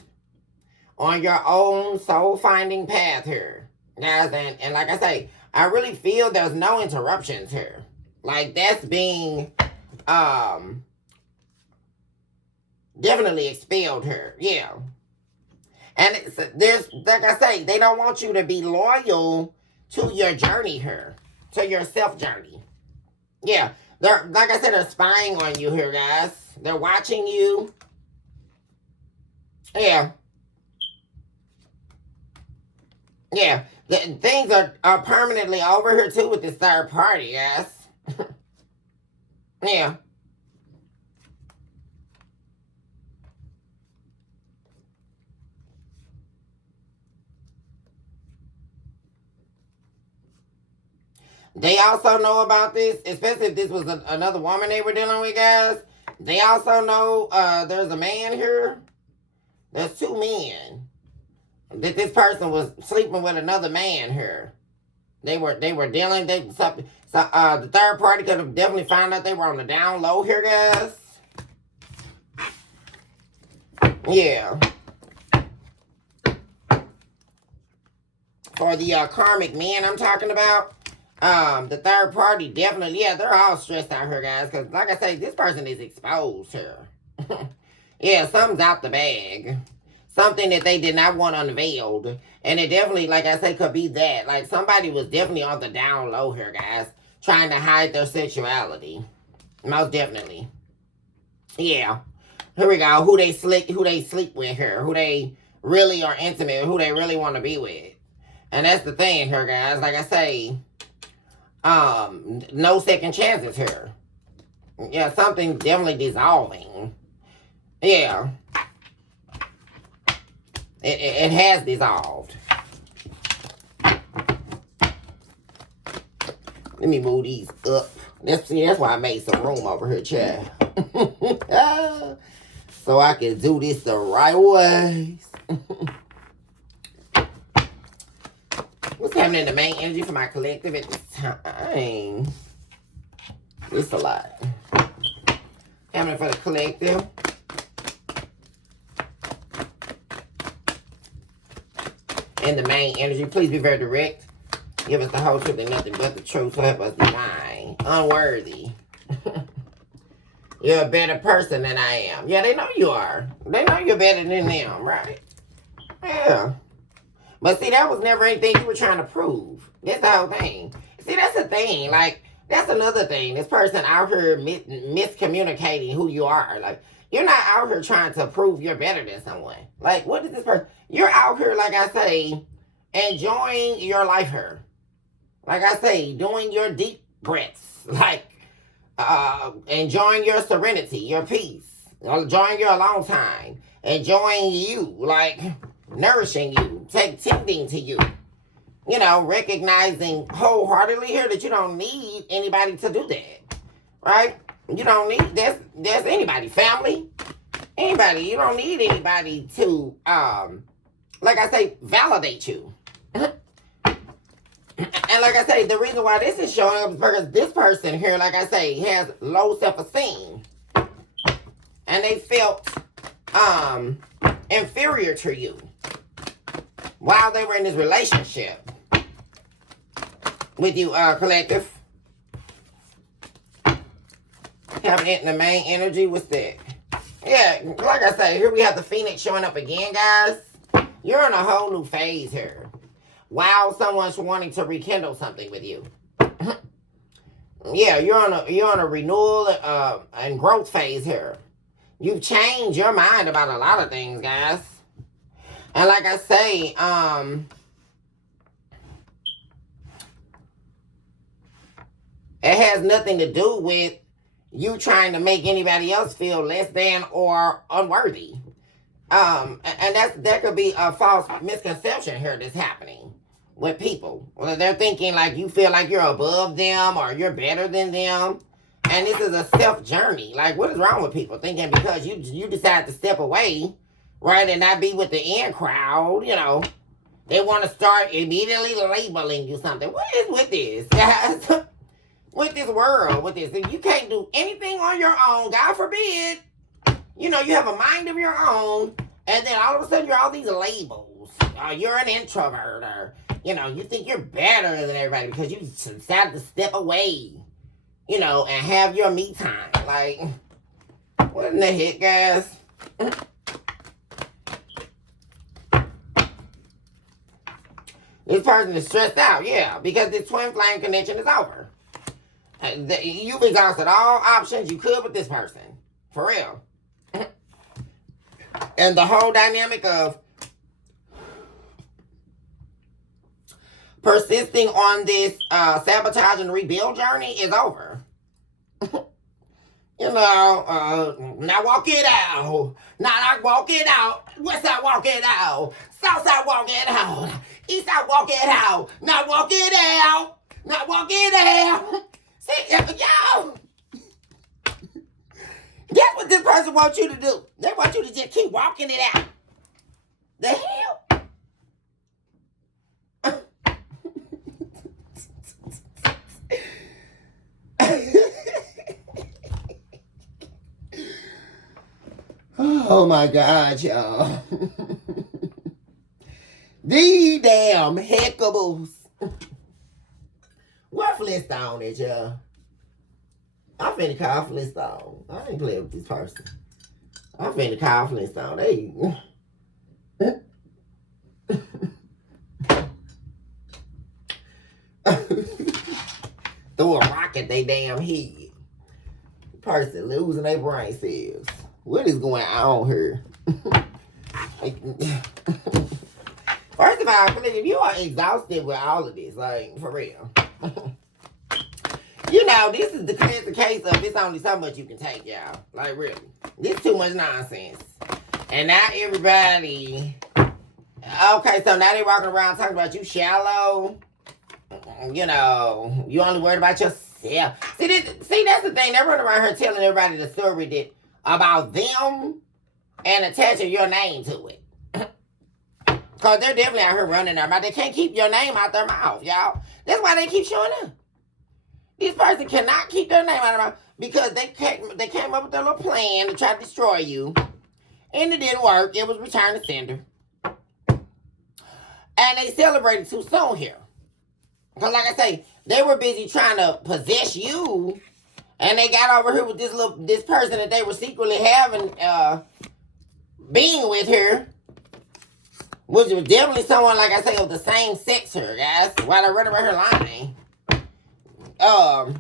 On your own soul-finding path here. Guys, and like I say, I really feel there's no interruptions here. Like, that's being definitely expelled here. Yeah. And there's, like I say, they don't want you to be loyal to your journey here. To your self-journey. Yeah. They're, like I said, they're spying on you here, guys. They're watching you. Yeah. Yeah. Things are permanently over here, too, with this third party, guys. Yeah. They also know about this, especially if this was another woman they were dealing with, guys. They also know there's a man here. There's two men. That this person was sleeping with another man here. They were dealing. The third party could have definitely found out they were on the down low here, guys. Yeah. For the karmic men I'm talking about. The third party definitely, yeah, they're all stressed out here, guys. Because, like I say, this person is exposed here. Yeah, something's out the bag. something that they did not want unveiled. And it definitely, like I said, could be that. Like somebody was definitely on the down low here, guys, trying to hide their sexuality. Most definitely. Yeah. Here we go. Who they sleep with here, who they really are intimate, who they really want to be with. And that's the thing here, guys. Like I say, no second chances here. Yeah, something definitely dissolving. Yeah. It has dissolved. Let me move these up. That's why I made some room over here, child. So I can do this the right way. What's happening in the main energy for my collective at this time? It's a lot. Happening for the collective. And the main energy. Please be very direct. Give us the whole truth and nothing but the truth. So help us divine. Unworthy. You're a better person than I am. Yeah, they know you are. They know you're better than them, right? Yeah. But see, that was never anything you were trying to prove. That's the whole thing. See, that's the thing. Like, that's another thing. This person out here miscommunicating who you are. Like, you're not out here trying to prove you're better than someone. Like, what is this person? You're out here, like I say, enjoying your life here. Like I say, doing your deep breaths. Like, enjoying your serenity, your peace. Enjoying your alone time. Enjoying you. Like, nourishing you. Tending to you. You know, recognizing wholeheartedly here that you don't need anybody to do that. Right? You don't need, there's anybody. Family. Anybody. You don't need anybody to, like I say, validate you. And like I say, the reason why this is showing up is because this person here, like I say, has low self-esteem. And they felt inferior to you while they were in this relationship with you, collective. Having it in the main energy, what's that? Yeah, like I say, here we have the Phoenix showing up again, guys. You're in a whole new phase here. While someone's wanting to rekindle something with you. Yeah, you're on a renewal and growth phase here. You've changed your mind about a lot of things, guys. And like I say, it has nothing to do with you trying to make anybody else feel less than or unworthy. And that could be a false misconception here that's happening with people. Well, they're thinking like you feel like you're above them or you're better than them. And this is a self journey. Like, what is wrong with people thinking because you decide to step away, right, and not be with the in crowd, you know, they want to start immediately labeling you something. What is with this, guys? With this world, with this, you can't do anything on your own. God forbid. You know, you have a mind of your own, and then all of a sudden you're all these labels. You're an introvert, or, you know, you think you're better than everybody because you decided to step away, you know, and have your me time. Like, what in the heck, guys? This person is stressed out, yeah, because this twin flame connection is over. You've exhausted all options you could with this person. For real. And the whole dynamic of persisting on this sabotage and rebuild journey is over. You know, now walk it out. Now I walk it out. West side walk it out. South side walk it out. East side walk it out. Now walk it out. Now walk it out. See, yo. Guess what this person wants you to do? They want you to just keep walking it out. The hell? Oh my God, y'all. These damn heckables. What Flintstone is, y'all? I'm finna call Flintstone. I ain't playing with this person. I'm finna call Flintstone. threw a rock at their damn head. Person losing their brain cells. What is going on here? First of all, if you are exhausted with all of this, like, for real. You know, this is the classic case of it's only so much you can take, y'all. Like, really. This is too much nonsense. And now everybody... Okay, so now they walking around talking about you shallow. You know, you only worried about yourself. See, that's the thing. They're running around here telling everybody the story that about them and attaching your name to it. Because they're definitely out here running their mouth. They can't keep your name out their mouth, y'all. That's why they keep showing up. This person cannot keep their name out of their mouth because they came up with their little plan to try to destroy you. And it didn't work. It was return to sender. And they celebrated too soon here. Because like I say, they were busy trying to possess you. And they got over here with this person that they were secretly having, being with her. Which was definitely someone, like I say, of the same sex here, guys. While they're running around here lying.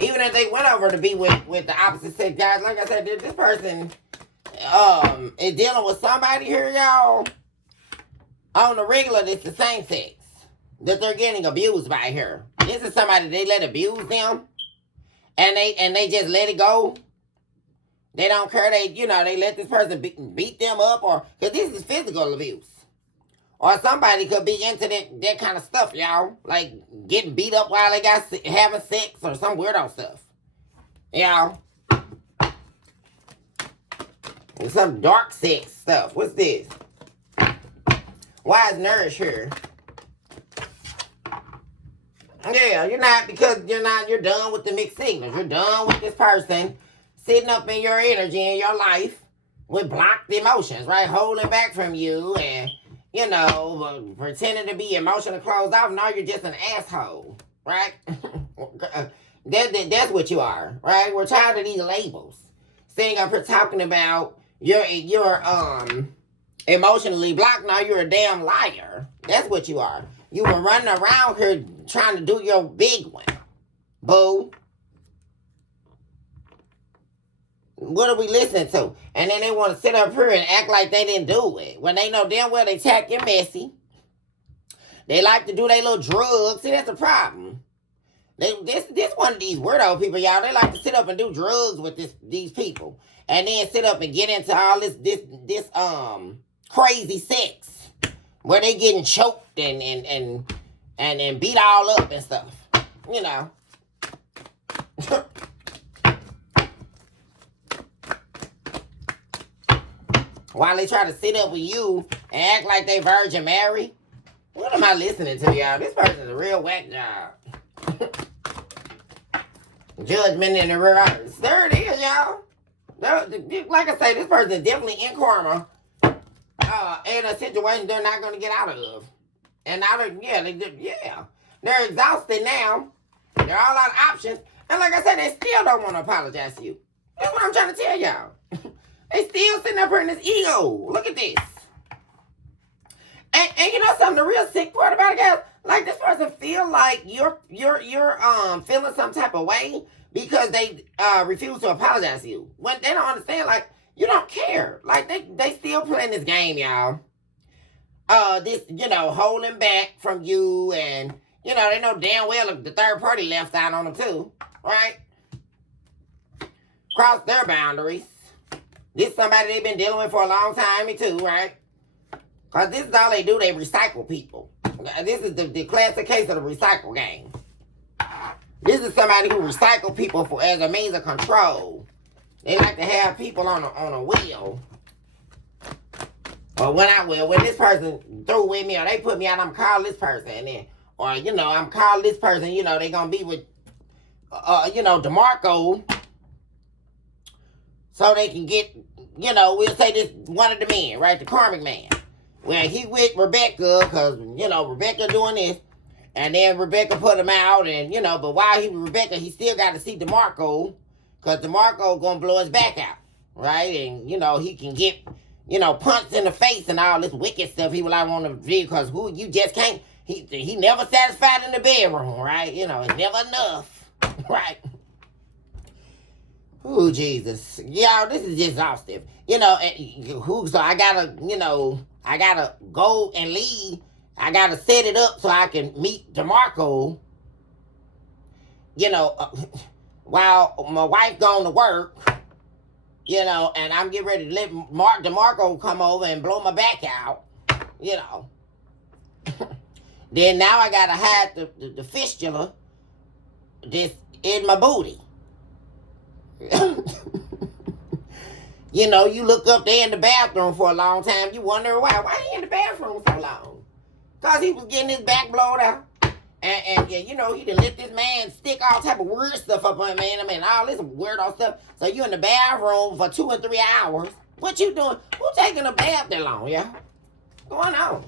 Even if they went over to be with the opposite sex, guys, like I said, this person, is dealing with somebody here, y'all. On the regular, it's the same sex that they're getting abused by here. This is somebody they let abuse them, and they just let it go. They don't care. They let this person beat them up, or because this is physical abuse, or somebody could be into that kind of stuff, y'all, like getting beat up while they got having sex or some weirdo stuff, y'all. And some dark sex stuff. What's this? Why is Nourish here? Yeah, you're done with the mixed signals. You're done with this person sitting up in your energy in your life with blocked emotions, right? Holding back from you and, pretending to be emotionally closed off. No, you're just an asshole, right? That's what you are, right? We're tired of these labels. Sitting up here talking about you're emotionally blocked. Now you're a damn liar. That's what you are. You were running around here trying to do your big one. Boo. What are we listening to? And then they want to sit up here and act like they didn't do it. When they know damn well they tack you messy. They like to do their little drugs. See, that's the problem. This one of these weirdo people, y'all, they like to sit up and do drugs with these people. And then sit up and get into all this crazy sex. Where they getting choked and beat all up and stuff. You know. While they try to sit up with you and act like they Virgin Mary. What am I listening to, y'all? This person's a real whack job. Judgment in the rear. There it is, y'all. Like I say, this person is definitely in karma. In a situation they're not going to get out of. And now they're exhausted now. They're all out of options. And like I said, they still don't want to apologize to you. That's what I'm trying to tell y'all. They still sitting up here in this ego. Look at this. And you know something, the real sick part about it, guys? Like, this person feel like you're feeling some type of way because they refuse to apologize to you. When they don't understand, like, you don't care. Like, they still playing this game, y'all. Holding back from you, and, they know damn well the third party left out on them too, right? Cross their boundaries. This is somebody they've been dealing with for a long time, too, right? Because this is all they do, they recycle people. This is the classic case of the recycle game. This is somebody who recycle people as a means of control. They like to have people on a wheel. Or when this person through with me or they put me out, I'm call this person. And then, or, I'm calling this person, they going to be with, DeMarco. So they can get, we'll say this one of the men, right? The karmic man. Well, he with Rebecca because, Rebecca doing this. And then Rebecca put him out. And, but while he with Rebecca, he still got to see DeMarco. Because DeMarco going to blow his back out. Right? And, he can get punch in the face and all this wicked stuff he would like want to do because who you just can't. He never satisfied in the bedroom, right? It's never enough, right? Ooh, Jesus. Y'all, this is exhaustive. So I gotta go and leave. I gotta set it up so I can meet DeMarco, while my wife going to work, and I'm getting ready to let DeMarco come over and blow my back out, Then now I gotta hide the fistula this in my booty. You look up there in the bathroom for a long time. You wonder why. Why he in the bathroom so long? Because he was getting his back blowed out. And he done let this man stick all type of weird stuff up on him, all this weirdo stuff. So you in the bathroom for 2 and 3 hours. What you doing? Who taking a bath that long, yeah? What's going on?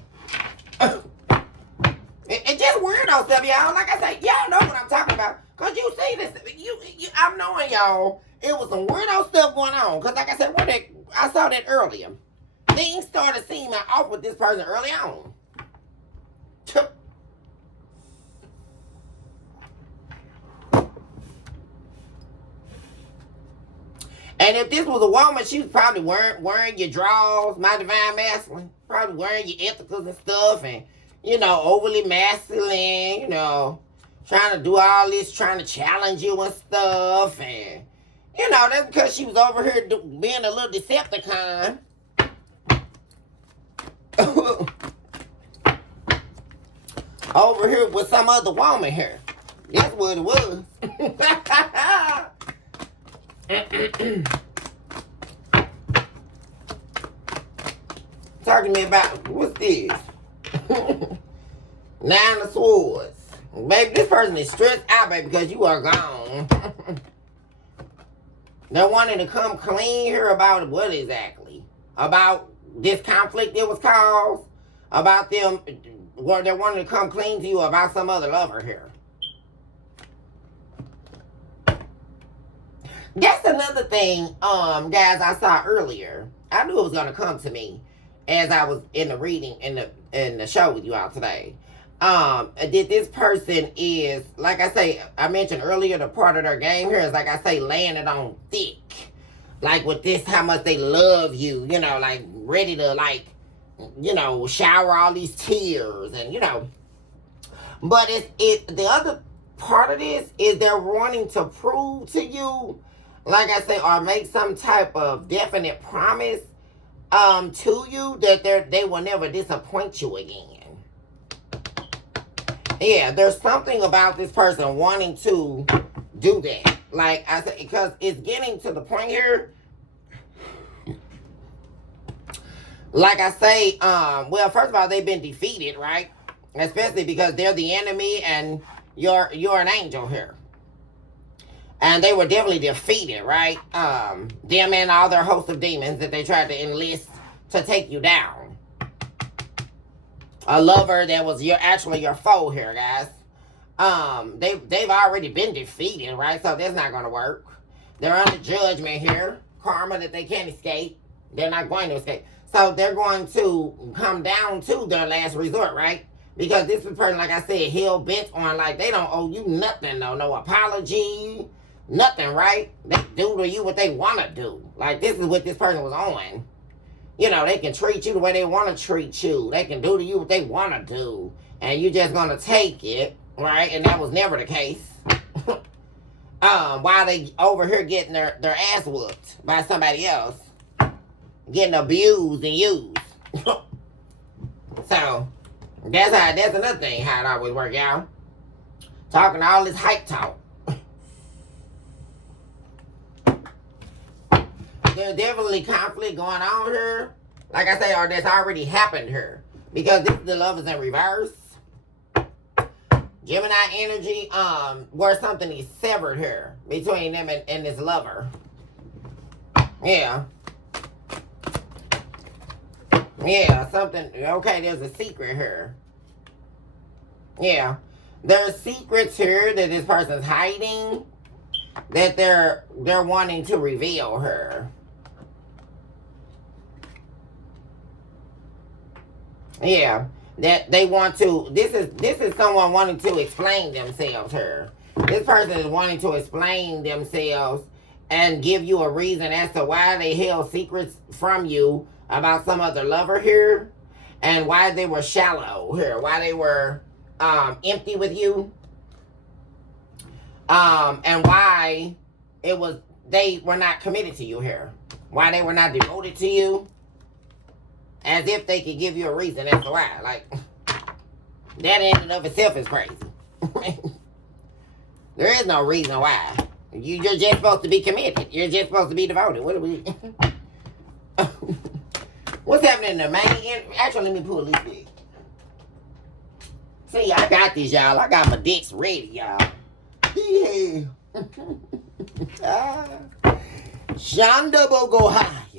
It's just weirdo stuff, y'all. Like I say, y'all know what I'm talking about. Because you see this. I'm knowing y'all. It was some weirdo stuff going on. Because like I said, I saw that earlier. Things started seeming off with this person early on. And if this was a woman, she was probably wearing your drawers, my divine masculine. Probably wearing your ethicals and stuff. And, overly masculine, trying to do all this, trying to challenge you and stuff. And, that's because she was over here being a little Decepticon. Over here with some other woman here. That's what it was. Talking to me about, what's this? 9 of Swords. Baby, this person is stressed out, baby, because you are gone. They're wanting to come clean here about what exactly? About this conflict that was caused? About them, or they're wanting to come clean to you about some other lover here. That's another thing, guys, I saw earlier. I knew it was going to come to me as I was in the reading in the show with you all today. That this person is, like I say, I mentioned earlier, the part of their game here is, like I say, laying it on thick. Like with this, how much they love you, like ready to, like, shower all these tears and, But the other part of this is they're wanting to prove to you, like I say, or make some type of definite promise to you that they will never disappoint you again. Yeah, there's something about this person wanting to do that. Like I said, because it's getting to the point here. Like I say, well, first of all, they've been defeated, right? Especially because they're the enemy and you're an angel here. And they were definitely defeated, right? Them and all their host of demons that they tried to enlist to take you down. A lover that was actually your foe here, guys. They've already been defeated, right? So that's not going to work. They're under judgment here. Karma that they can't escape. They're not going to escape. So they're going to come down to their last resort, right? Because this is a person, like I said, hell-bent on, like, they don't owe you nothing, though. No apology, nothing, right? They do to you what they want to do. Like, this is what this person was on. They can treat you the way they want to treat you. They can do to you what they want to do. And you're just going to take it, right? And that was never the case. While they over here getting their ass whooped by somebody else. Getting abused and used. So, that's another thing, how it always work, y'all. Talking all this hype talk. There's definitely conflict going on here. Like I say, or that's already happened here. Because this is the lovers in reverse. Gemini energy, where something is severed here between them and this lover. Yeah. Yeah, something. Okay, there's a secret here. Yeah. There's secrets here that this person's hiding that they're wanting to reveal her. Yeah, that they want to. This is someone wanting to explain themselves here. This person is wanting to explain themselves and give you a reason as to why they held secrets from you about some other lover here, and why they were shallow here, why they were empty with you, and why they were not committed to you here, why they were not devoted to you. As if they could give you a reason as to why. Like, that in and of itself is crazy. There is no reason why. You're just supposed to be committed. You're just supposed to be devoted. What are we... What's happening in the main... Actually, let me pull this big. See, I got this, y'all. I got my dicks ready, y'all. Yeah. Shonda Bogo High.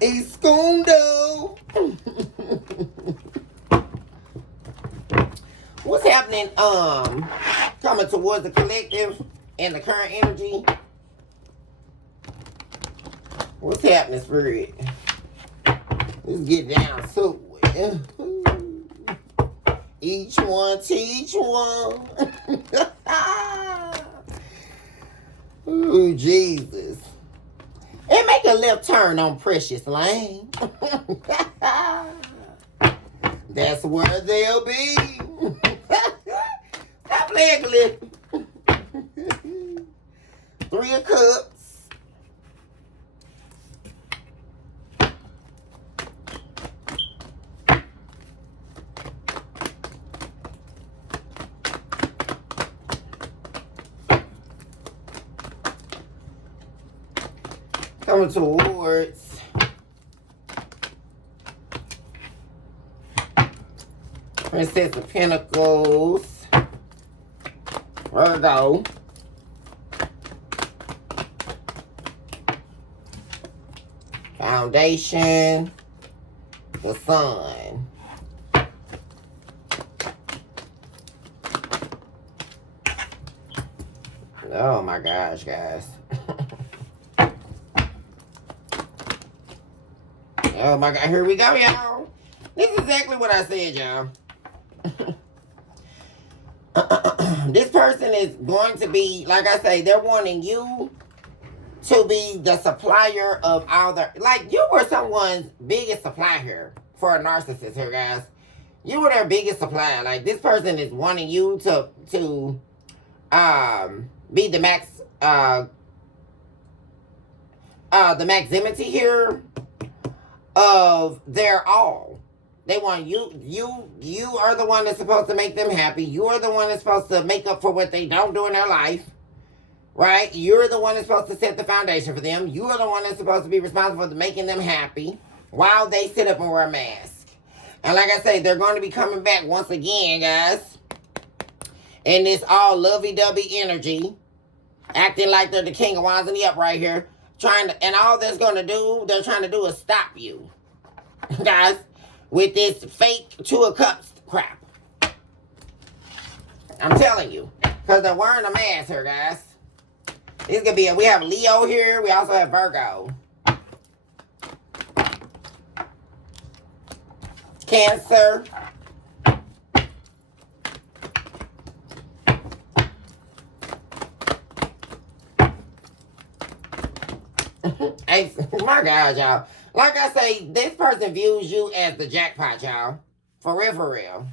Escondo. What's happening? Coming towards the collective and the current energy. What's happening, Spirit? Let's get down to it. Each one teach one. Ooh, Jesus. And make a left turn on Precious Lane. That's where they'll be. Stop playing, Cliff. 3 of Cups. Coming towards Princess of Pentacles. Virgo. Foundation. The Sun. Oh my gosh, guys. Oh my God, here we go, y'all. This is exactly what I said, y'all. This person is going to be, like I say, they're wanting you to be the supplier of all their, like you were someone's biggest supplier for a narcissist here, guys. You were their biggest supplier. Like this person is wanting you to be the the maximity here of their all. They want you are the one that's supposed to make them happy. You are the one that's supposed to make up for what they don't do in their life. Right? You're the one that's supposed to set the foundation for them. You are the one that's supposed to be responsible for making them happy while they sit up and wear a mask. And like I say, they're going to be coming back once again, guys. In this all lovey-dovey energy. Acting like they're the king of wands in the up right here. And all they're trying to do is stop you. Guys. With this fake 2 of Cups crap. I'm telling you. Because they're wearing a mask here, guys. This could be we have Leo here. We also have Virgo. Cancer. Hey, my God, y'all. Like I say, this person views you as the jackpot, y'all. For real, for real.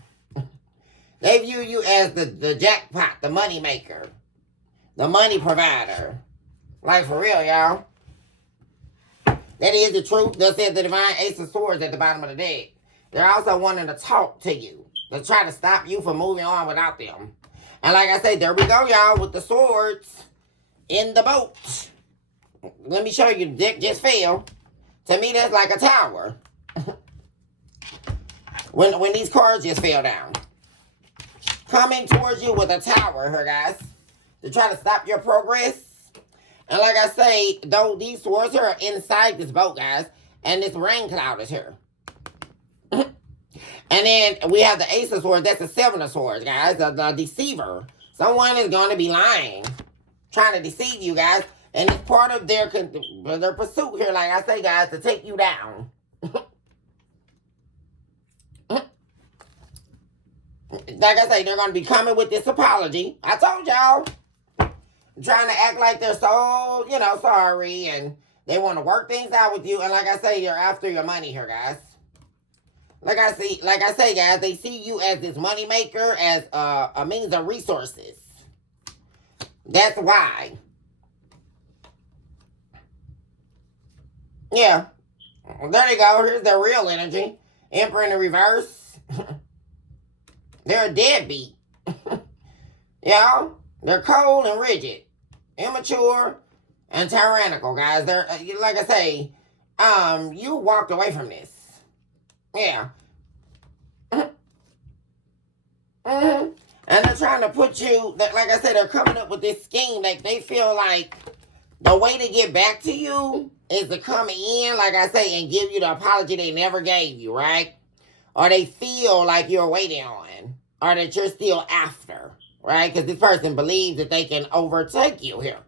They view you as the jackpot, the money maker. The money provider. Like, for real, y'all. That is the truth. Thus said the divine Ace of Swords at the bottom of the deck. They're also wanting to talk to you. To try to stop you from moving on without them. And like I say, there we go, y'all, with the swords in the boat. Let me show you. The deck just fell. To me, that's like a tower. when these cards just fell down. Coming towards you with a tower here, guys. To try to stop your progress. And like I say, though these swords here are inside this boat, guys. And this rain cloud is here. And then we have the Ace of Swords. That's the 7 of Swords, guys. The deceiver. Someone is going to be lying. Trying to deceive you, guys. And it's part of their pursuit here, like I say, guys, to take you down. Like I say, they're going to be coming with this apology. I told y'all. Trying to act like they're so, sorry, and they want to work things out with you. And like I say, they're after your money here, guys. Like I say, guys, they see you as this money maker, as a means of resources. That's why. Yeah. There they go. Here's their real energy. Emperor in the reverse. They're a deadbeat. They're cold and rigid, immature, and tyrannical, guys. They're like I say, you walked away from this. Yeah. And they're trying to put you, like I said, they're coming up with this scheme. Like, they feel like the way to get back to you is to come in, like I say, and give you the apology they never gave you, right? Or they feel like you're waiting on, or that you're still after, right? Because this person believes that they can overtake you here.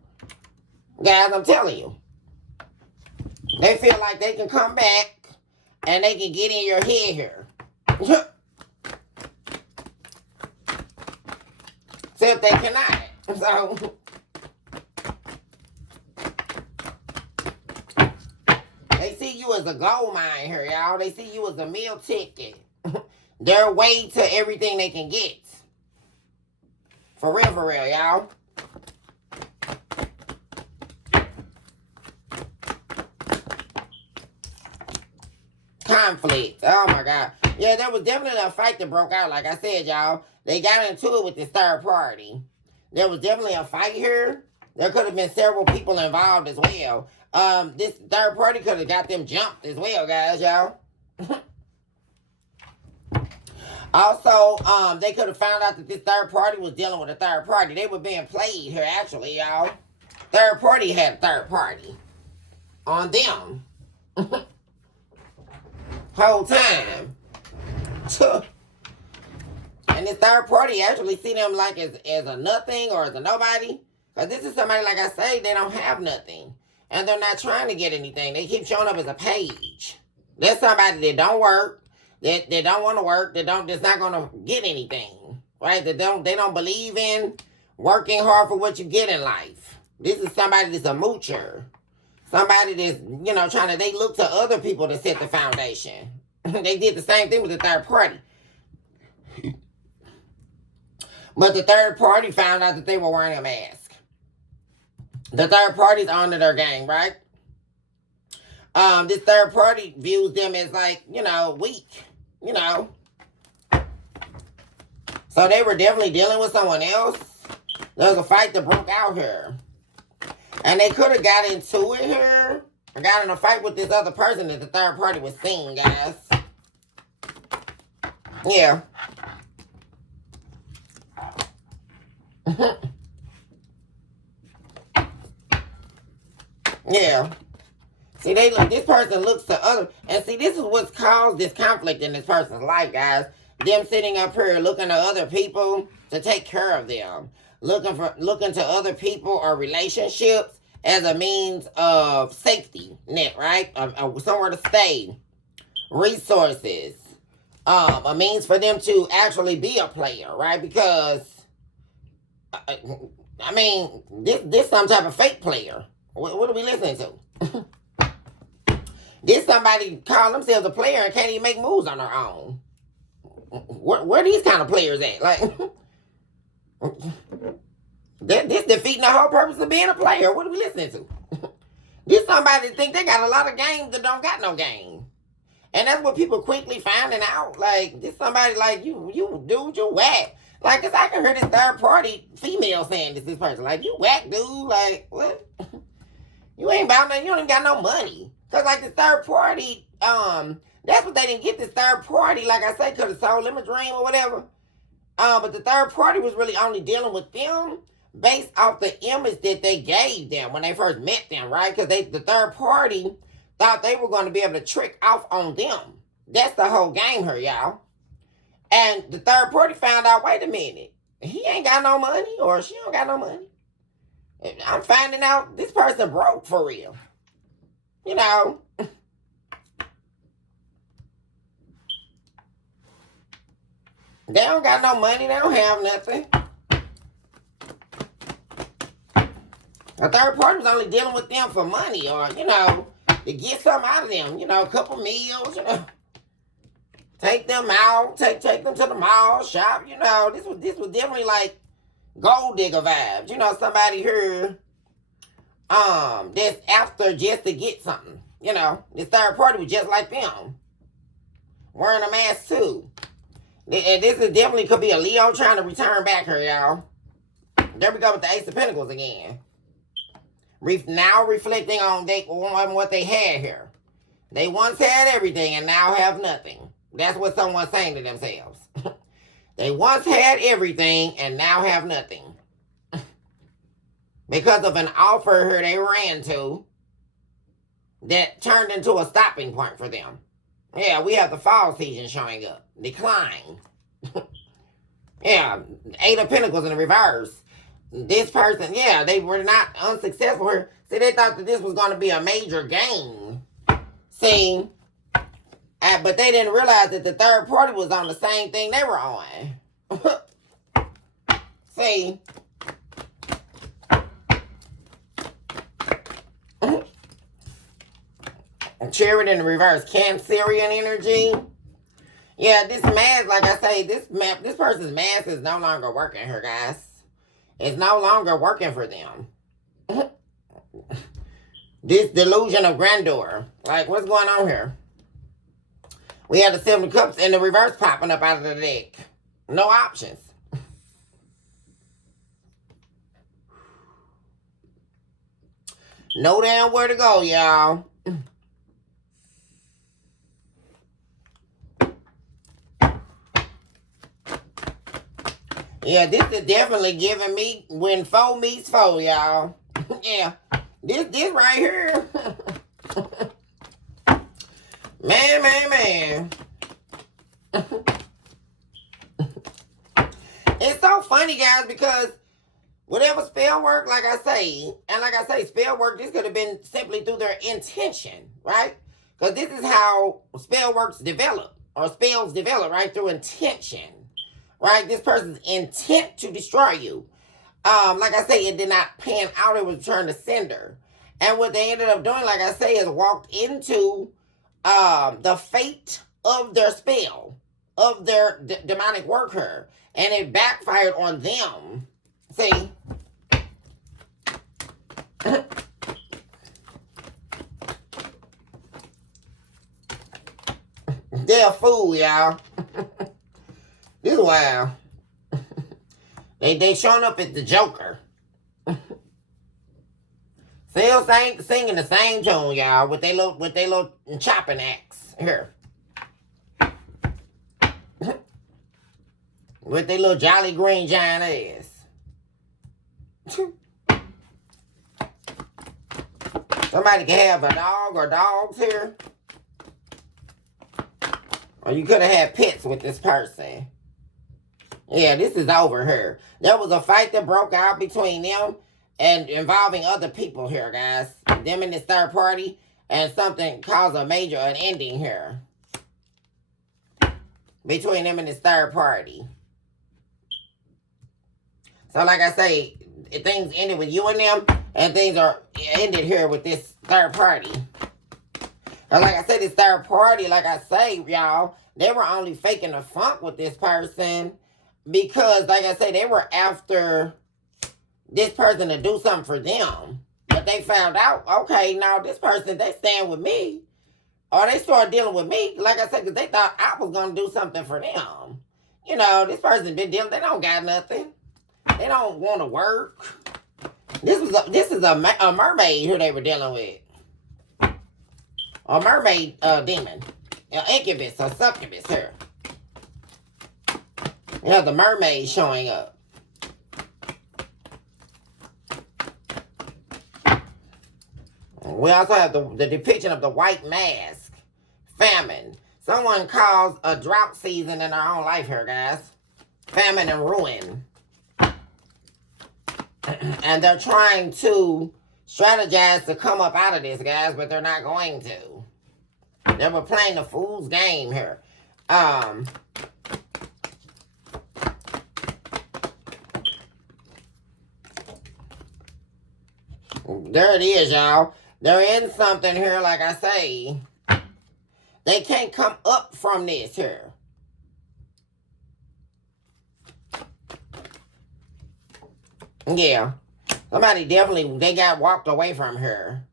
Guys, I'm telling you. They feel like they can come back and they can get in your head here. Except they cannot. So, they see you as a gold mine here, y'all. They see you as a meal ticket. Their way to everything they can get. For real, y'all. Conflict. Oh, my God. Yeah, there was definitely a fight that broke out. Like I said, y'all, they got into it with this third party. There was definitely a fight here. There could have been several people involved as well. This third party could have got them jumped as well, guys, y'all. Also, they could have found out that this third party was dealing with a third party. They were being played here, actually, y'all. Third party had a third party on them. Whole time. And this third party actually see them like as a nothing or as a nobody. Because this is somebody, like I say, they don't have nothing. And they're not trying to get anything. They keep showing up as a page. There's somebody that don't work, that don't want to work, that's not going to get anything. Right? They don't believe in working hard for what you get in life. This is somebody that's a moocher. Somebody that's, they look to other people to set the foundation. They did the same thing with the third party. But the third party found out that they were wearing a mask. The third party's onto their game, right? This third party views them as like, weak, So they were definitely dealing with someone else. There was a fight that broke out here. And they could have got into it here. Or got in a fight with this other person that the third party was seeing, guys. Yeah. Yeah. See, this person looks to other, and see, this is what's caused this conflict in this person's life, guys. Them sitting up here looking to other people to take care of them. Looking to other people or relationships as a means of safety net, right? Somewhere to stay. Resources. A means for them to actually be a player, right? Because, this some type of fake player. What are we listening to? This somebody call themselves a player and can't even make moves on their own. Where are these kind of players at? Like, this defeating the whole purpose of being a player. What are we listening to? This somebody think they got a lot of games that don't got no game. And that's what people quickly finding out. Like, this somebody like, you dude, you whack. Like, cause I can hear this third party female saying this person. Like, you whack, dude. Like, what? You ain't about nothing. You don't even got no money. Cause like this third party, that's what they didn't get. This third party, like I say, could have sold them a dream or whatever. But the third party was really only dealing with them based off the image that they gave them when they first met them, right? Because the third party thought they were going to be able to trick off on them. That's the whole game here, y'all. And the third party found out, wait a minute, he ain't got no money or she don't got no money. I'm finding out this person broke for real. They don't got no money. They don't have nothing. A third party was only dealing with them for money or, to get something out of them. A couple meals, Take them out, take them to the mall, shop, This was definitely like gold digger vibes. Somebody here that's after just to get something. This third party was just like them. Wearing a mask too. And this is definitely could be a Leo trying to return back here, y'all. There we go with the Ace of Pentacles again. Now reflecting on what they had here. They once had everything and now have nothing. That's what someone's saying to themselves. They once had everything and now have nothing. Because of an offer here they ran to that turned into a stopping point for them. Yeah, we have the fall season showing up. Decline. Yeah, Eight of Pentacles in the reverse. This person, yeah, they were not unsuccessful here. See, they thought that this was going to be a major gain. See, but they didn't realize that the third party was on the same thing they were on. See. Chariot in the reverse. Cancerian energy. Yeah, this mask, like I say, this person's mask is no longer working here, guys. It's no longer working for them. This delusion of grandeur. Like, what's going on here? We have the Seven of Cups in the reverse popping up out of the deck. No options. No damn where to go, y'all. Yeah, this is definitely giving me when foe meets foe, y'all. Yeah. This right here. Man. It's so funny, guys, because whatever spell work, like I say, spell work, this could have been simply through their intention, right? Because this is how spell works develop, or spells develop, right? Through intention, right? This person's intent to destroy you. Like I say, it did not pan out. It was returned to sender. And what they ended up doing, like I say, is walked into the fate of their spell, of their demonic worker. And it backfired on them. See? They're a fool, y'all. This is wild. They showing up as the Joker. Still singing the same tune, y'all, with their little chopping axe here. With their little jolly green giant ass. Somebody can have a dog or dogs here. Or you could have had pets with this person. Yeah, this is over here. There was a fight that broke out between them and involving other people here, guys. Them and this third party. And something caused an ending here. Between them and this third party. So like I say, things ended with you and them. And things are ended here with this third party. And like I said, this third party, like I say, y'all, they were only faking the funk with this person. Because, like I say, they were after this person to do something for them. But they found out, okay, now this person, they stand with me. Or they started dealing with me. Like I said, because they thought I was going to do something for them. This person been dealing, they don't got nothing. They don't want to work. This is a mermaid who they were dealing with. A mermaid demon. An incubus or succubus here. You have the mermaid showing up. We also have the depiction of the white mask. Famine. Someone caused a drought season in their own life here, guys. Famine and ruin. And they're trying to strategize to come up out of this, guys, but they're not going to. They were playing the fool's game here. There it is, y'all. There is something here, like I say. They can't come up from this here. Yeah. Somebody definitely, they got walked away from her.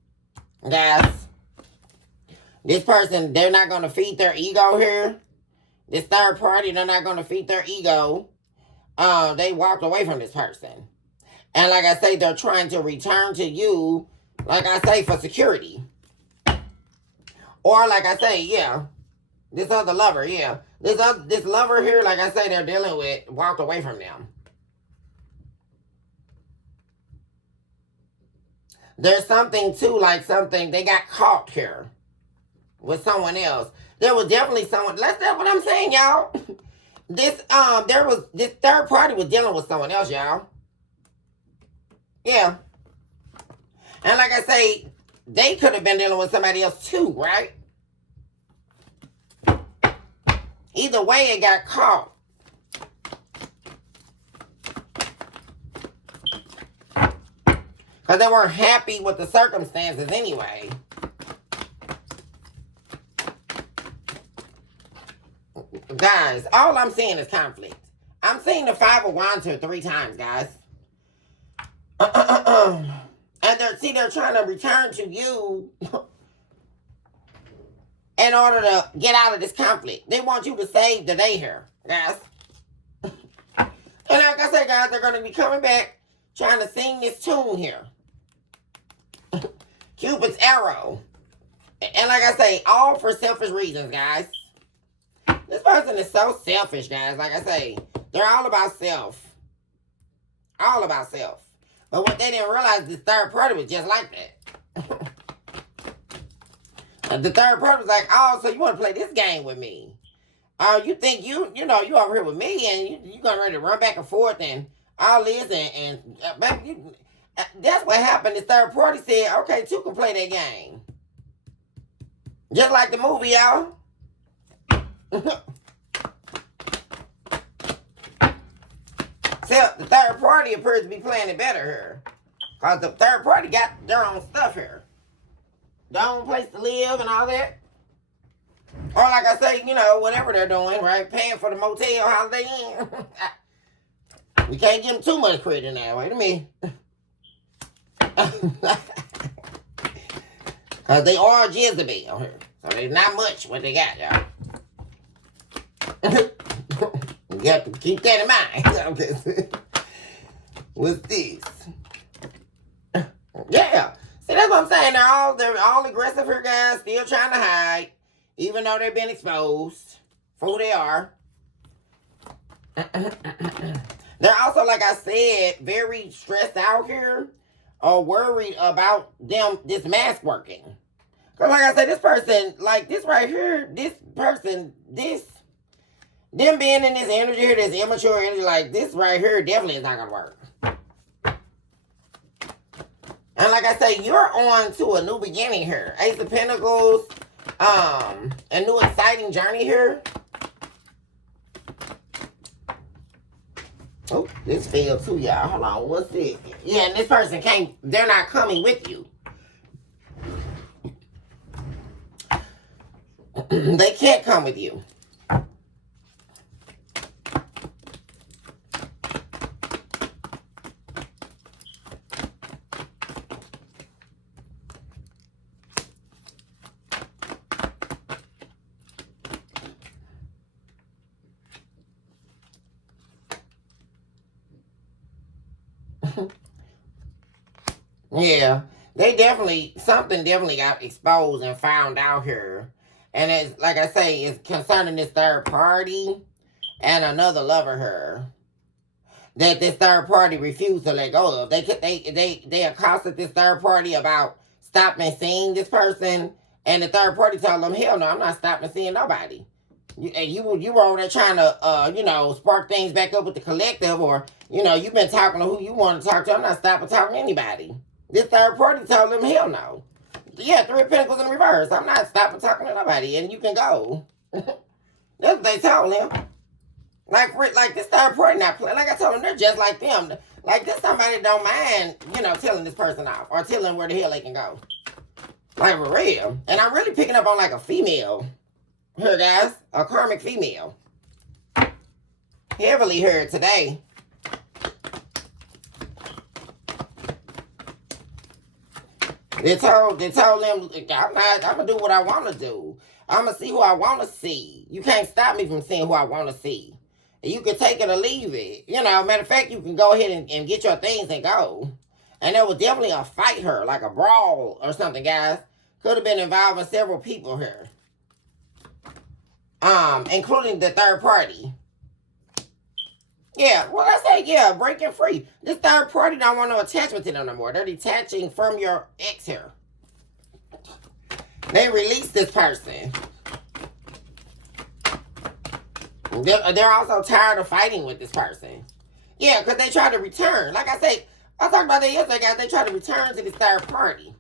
Guys. This person, they're not going to feed their ego here. This third party, they're not going to feed their ego. They walked away from this person. And like I say, they're trying to return to you, like I say, for security. Or like I say, yeah, this other lover, yeah. This lover here, like I say, they're dealing with, walked away from them. There's something too, like something, they got caught here with someone else. There was definitely someone, that's what I'm saying, y'all. This third party was dealing with someone else, y'all. Yeah. And like I say, they could have been dealing with somebody else too, right? Either way, it got caught. Because they weren't happy with the circumstances anyway. Guys, all I'm seeing is conflict. I'm seeing the Five of Wands here 3 times, guys. And they're trying to return to you in order to get out of this conflict. They want you to save the day here, guys. And like I said, guys, they're going to be coming back trying to sing this tune here. Cupid's arrow. And like I say, all for selfish reasons, guys. This person is so selfish, guys. Like I say, they're all about self. All about self. But what they didn't realize, this third party was just like that. And the third party was like, oh, so you want to play this game with me? Oh, you think you over here with me and you gonna ready to run back and forth and all this that's what happened. The third party said, okay, 2 can play that game. Just like the movie, y'all. Except the third party appears to be playing it better here. Because the third party got their own stuff here. Their own place to live and all that. Or like I say, whatever they're doing, right? Paying for the motel Holiday Inn. We can't give them too much credit now. Wait a minute. Because they are Jezebel here. So there's not much what they got, y'all. You got to keep that in mind. What's this? Yeah. See, that's what I'm saying. They're all aggressive here, guys. Still trying to hide. Even though they've been exposed for who they are. They're also, like I said, very stressed out here. Or worried about this mask working. Because like I said, this person, like this right here, this person, them being in this energy here, this immature energy, like this right here definitely is not going to work. And like I say, you're on to a new beginning here. Ace of Pentacles, a new exciting journey here. Oh, this failed too, y'all. Hold on, what's this? Yeah, and this person they're not coming with you. They can't come with you. Yeah, something definitely got exposed and found out here. And it's, like I say, it's concerning this third party and another lover here. That this third party refused to let go of. They accosted this third party about stopping seeing this person. And the third party told them, hell no, I'm not stopping seeing nobody. You were over there trying to, spark things back up with the collective. Or, you've been talking to who you want to talk to. I'm not stopping talking to anybody. This third party told them, hell no. Yeah, 3 of Pentacles in reverse. I'm not stopping talking to nobody, and you can go. That's what they told him. Like this third party not playing. Like I told them, they're just like them. Like, this somebody don't mind, you know, telling this person off or telling where the hell they can go. Like, for real. And I'm really picking up on, like, a female here, guys. A karmic female. Heavily here today. They told them, I'm going to do what I want to do. I'm going to see who I want to see. You can't stop me from seeing who I want to see. You can take it or leave it. You know, matter of fact, you can go ahead and get your things and go. And there was definitely a fight here, like a brawl or something, guys. Could have been involving several people here. Including the third party. Yeah, well, I say, yeah, breaking free. This third party don't want no attachment to them no more. They're detaching from your ex here. They released this person. They're also tired of fighting with this person. Yeah, because they try to return. Like I said, I talked about that yesterday, guys. They try to return to this third party.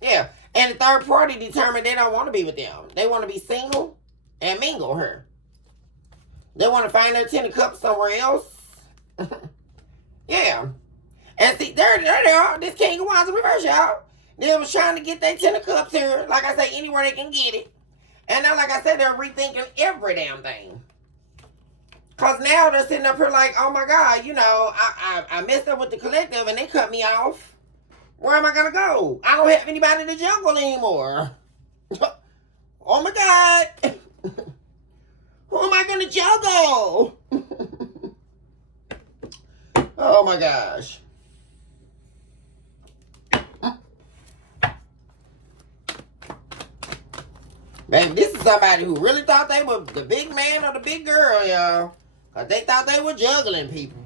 Yeah, and the third party determined they don't want to be with them. They want to be single and mingle her. They want to find their 10 of cups somewhere else. Yeah. And see, there they are. This King of Wands in reverse, y'all. They was trying to get their 10 of cups here. Like I say, anywhere they can get it. And now, like I said, they're rethinking every damn thing. Because now they're sitting up here like, oh my God, you know, I messed up with the collective and they cut me off. Where am I going to go? I don't have anybody to juggle anymore. Oh my God. Who am I going to juggle? Oh my gosh. Baby, this is somebody who really thought they were the big man or the big girl, y'all. Because they thought they were juggling people.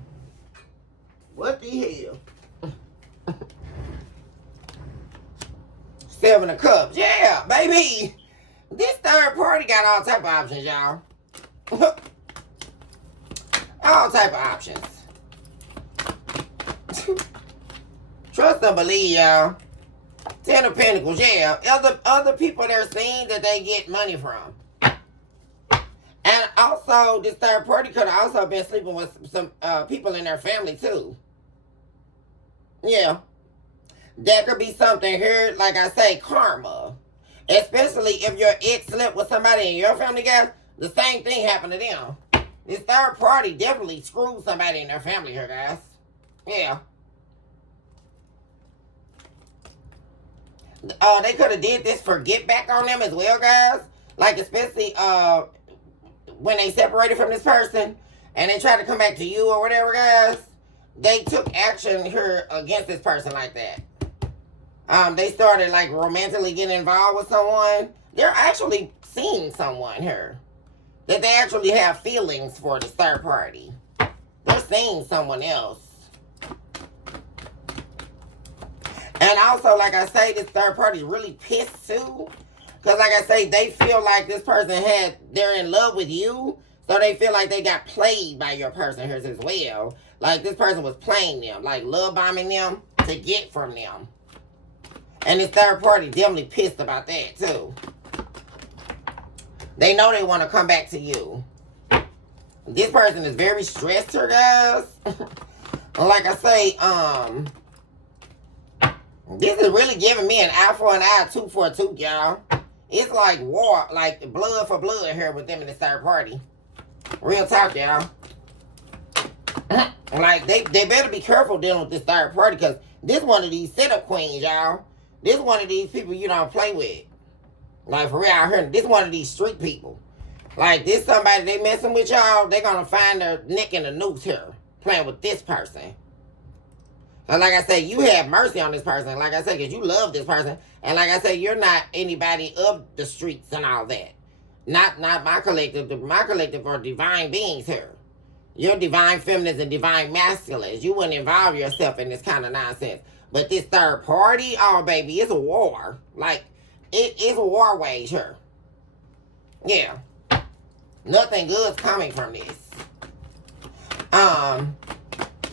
What the hell? 7 of Cups. Yeah, baby. This third party got all type of options, y'all. All type of options. Trust and believe, y'all. 10 of Pentacles, yeah. Other people they're seeing that they get money from. And also, this third party could have also been sleeping with some people in their family, too. Yeah. That could be something here, like I say, karma. Especially if your ex slept with somebody in your family, guys. The same thing happened to them. This third party definitely screwed somebody in their family here, guys. Yeah. They could have did this for get back on them as well, guys. Like, especially when they separated from this person and they tried to come back to you or whatever, guys. They took action here against this person like that. They started, like, romantically getting involved with someone. They're actually seeing someone here. That they actually have feelings for this third party. They're seeing someone else. And also, like I say, this third party is really pissed too. Because like I say, they feel like this person they're in love with you. So they feel like they got played by your person here as well. Like this person was playing them. Like love bombing them to get from them. And this third party definitely pissed about that too. They know they want to come back to you. This person is very stressed here, guys. Like I say, this is really giving me an eye for an eye, tooth for a tooth, y'all. It's like war, like blood for blood here with them in this third party. Real talk, y'all. Like, they better be careful dealing with this third party, because this one of these setup queens, y'all. This one of these people you don't play with. Like, for real, I heard this one of these street people. Like, this somebody they messing with, y'all, they gonna find their neck in the noose here, playing with this person. And like I say, you have mercy on this person. Like I say, because you love this person. And like I say, you're not anybody of the streets and all that. Not my collective. My collective are divine beings here. You're divine feminines and divine masculines. You wouldn't involve yourself in this kind of nonsense. But this third party, oh, baby, it's a war. Like, it's a war wage here. Yeah. Nothing good's coming from this.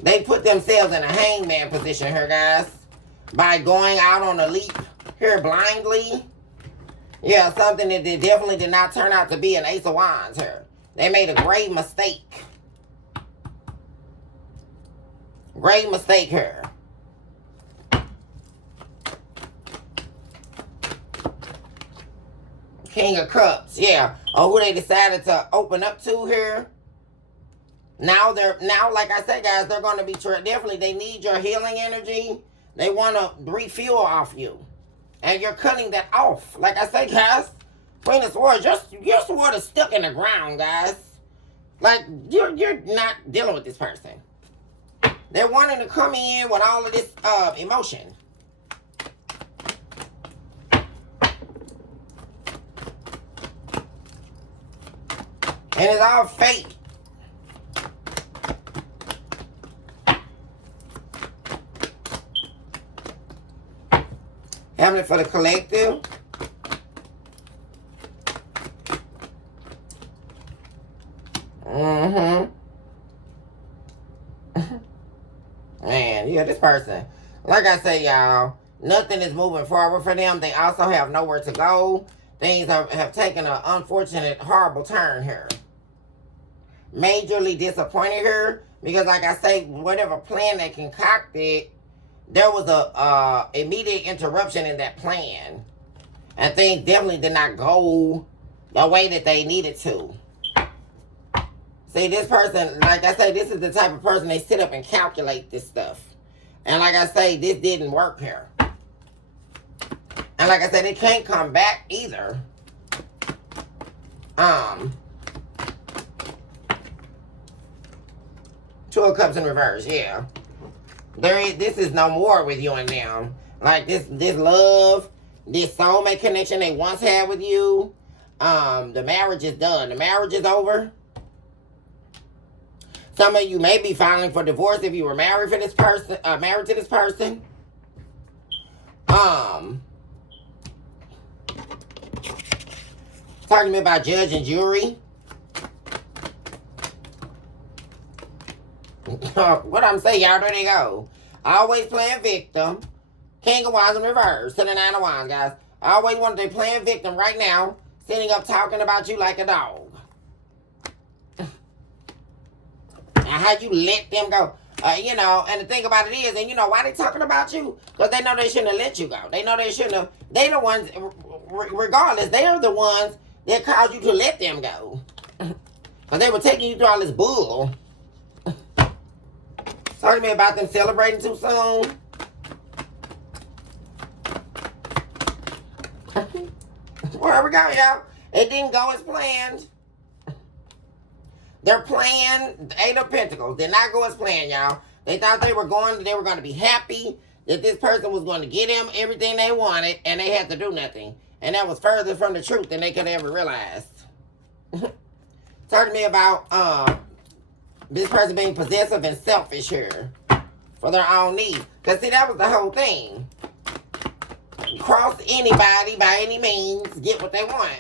They put themselves in a hangman position here, guys. By going out on a leap here blindly. Yeah, something that they definitely did not turn out to be an Ace of Wands here. They made a grave mistake. Great mistake here. King of Cups, yeah. Or who they decided to open up to here. Now, like I said, guys, they're going to be definitely, they need your healing energy. They want to refuel off you. And you're cutting that off. Like I say, guys, Queen of Swords, your sword is stuck in the ground, guys. Like, you're not dealing with this person. They're wanting to come in with all of this emotion. And it's all fake. Hamlet for the collective. Man, yeah, this person. Like I say, y'all, nothing is moving forward for them. They also have nowhere to go. Things have taken an unfortunate, horrible turn here. Majorly disappointed here because, like I say, whatever plan they concocted, there was a immediate interruption in that plan, and things definitely did not go the way that they needed to. See, this person, like I say, this is the type of person they sit up and calculate this stuff, and like I say, this didn't work here. And like I said, it can't come back either. Two of Cups in reverse, yeah. This is no more with you and them. Like this love, this soulmate connection they once had with you. The marriage is done. The marriage is over. Some of you may be filing for divorce if you were married for this person, married to this person. Talking to me about judge and jury. What I'm saying, y'all, there they go. Always playing victim. King of Wands in reverse to the Nine of Wands, guys. I always wanted to play victim right now, sitting up talking about you like a dog. And how you let them go. You know, and the thing about it is, and you know why they talking about you? Because they know they shouldn't have let you go. They know they shouldn't have. They the ones, regardless, they are the ones that caused you to let them go. Because they were taking you through all this bull. Talking to me about them celebrating too soon. Where we go, y'all? It didn't go as planned. Their plan, the Eight of Pentacles, did not go as planned, y'all. They thought they were going to be happy that this person was going to get them everything they wanted, and they had to do nothing. And that was further from the truth than they could ever realize. Talking to me about this person being possessive and selfish here for their own needs. Because, see, that was the whole thing. Cross anybody by any means, get what they want.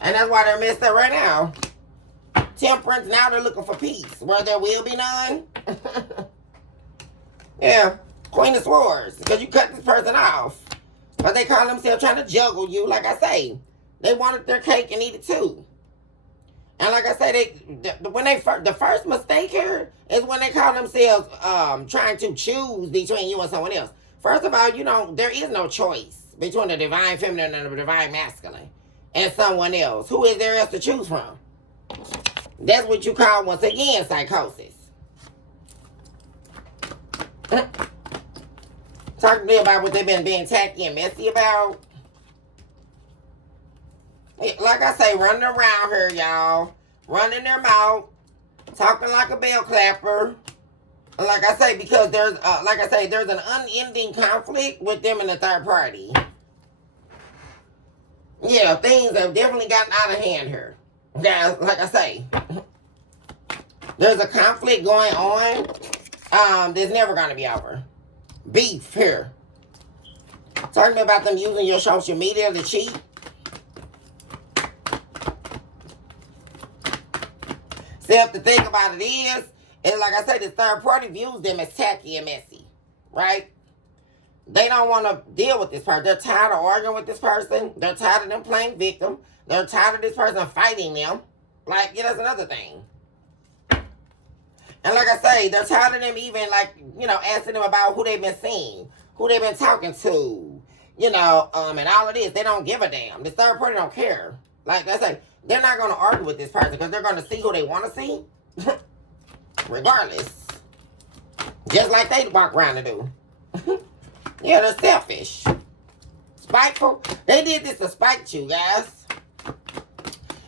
And that's why they're messed up right now. Temperance, now they're looking for peace, where there will be none. Yeah, Queen of Swords, because you cut this person off. But they call themselves trying to juggle you, like I say. They wanted their cake and eat it too. And like I say, the first mistake here is when they call themselves trying to choose between you and someone else. First of all, you know, there is no choice between the divine feminine and the divine masculine and someone else. Who is there else to choose from? That's what you call, once again, psychosis. Talk to me about what they've been being tacky and messy about. Like I say, running around here, y'all. Running their mouth. Talking like a bell clapper. Like I say, because there's an unending conflict with them and the third party. Yeah, things have definitely gotten out of hand here. Guys, like I say, there's a conflict going on. That's never going to be over. Beef here. Talking about them using your social media to cheat. See, the thing about it is like I said, the third party views them as tacky and messy, right? They don't want to deal with this person. They're tired of arguing with this person. They're tired of them playing victim. They're tired of this person fighting them. Like, yeah, that's another thing. And like I say, they're tired of them even like, asking them about who they've been seeing, who they've been talking to, and all of this. They don't give a damn. The third party don't care. Like I say, they're not going to argue with this person because they're going to see who they want to see, regardless. Just like they walk around and do. Yeah, they're selfish. Spiteful. They did this to spite you, guys.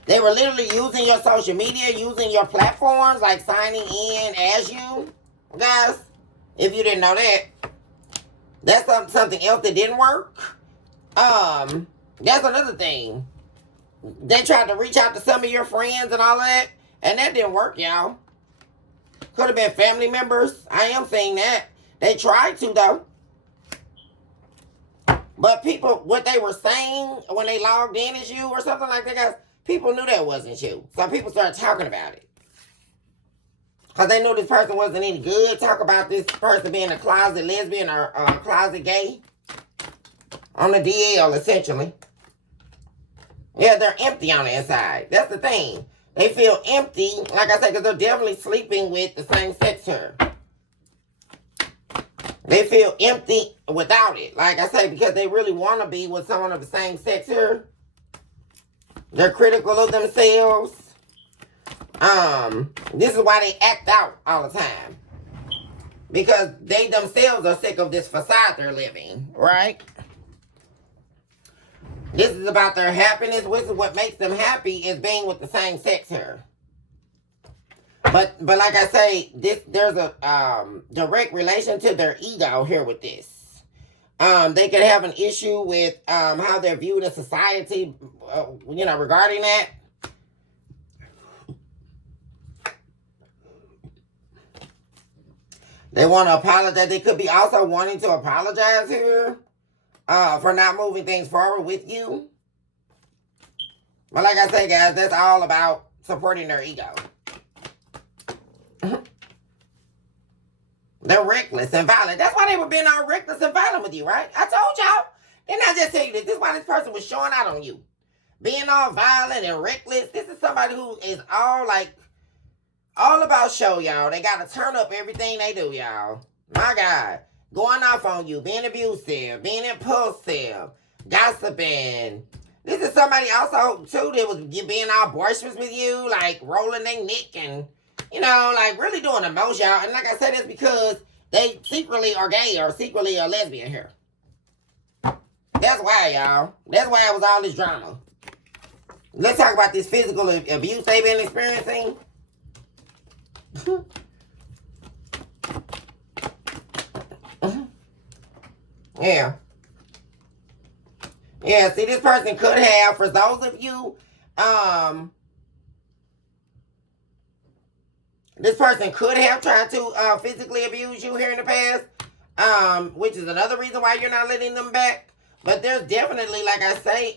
They were literally using your social media, using your platforms, like signing in as you. Guys, if you didn't know that, that's something else that didn't work. That's another thing. They tried to reach out to some of your friends and all that, and that didn't work, y'all. Could have been family members. I am saying that. They tried to, though. But people, what they were saying when they logged in as you or something like that, guys, people knew that wasn't you. So people started talking about it. Because they knew this person wasn't any good. Talk about this person being a closet lesbian or closet gay. On the DL, essentially. Yeah, they're empty on the inside. That's the thing. They feel empty, like I said, because they're definitely sleeping with the same sex here. They feel empty without it. Like I say, because they really want to be with someone of the same sex here. They're critical of themselves. This is why they act out all the time. Because they themselves are sick of this facade they're living, right? This is about their happiness. This is what makes them happy is being with the same sex here. But like I say, there's a direct relation to their ego here with this. They could have an issue with how they're viewed in society, regarding that. They want to apologize. They could be also wanting to apologize here for not moving things forward with you. But like I say, guys, that's all about supporting their ego. They're reckless and violent. That's why they were being all reckless and violent with you, right? I told y'all. Didn't I just tell you this? This is why this person was showing out on you. Being all violent and reckless. This is somebody who is all about show, y'all. They got to turn up everything they do, y'all. My God. Going off on you. Being abusive. Being impulsive. Gossiping. This is somebody also, too, that was being all boisterous with you. Like rolling their neck and, really doing the most, y'all. And like I said, it's because they secretly are gay or secretly are lesbian here. That's why, y'all. That's why it was all this drama. Let's talk about this physical abuse they've been experiencing. Yeah. Yeah, see, this person could have, for those of you, this person could have tried to physically abuse you here in the past, which is another reason why you're not letting them back. But there's definitely, like I say,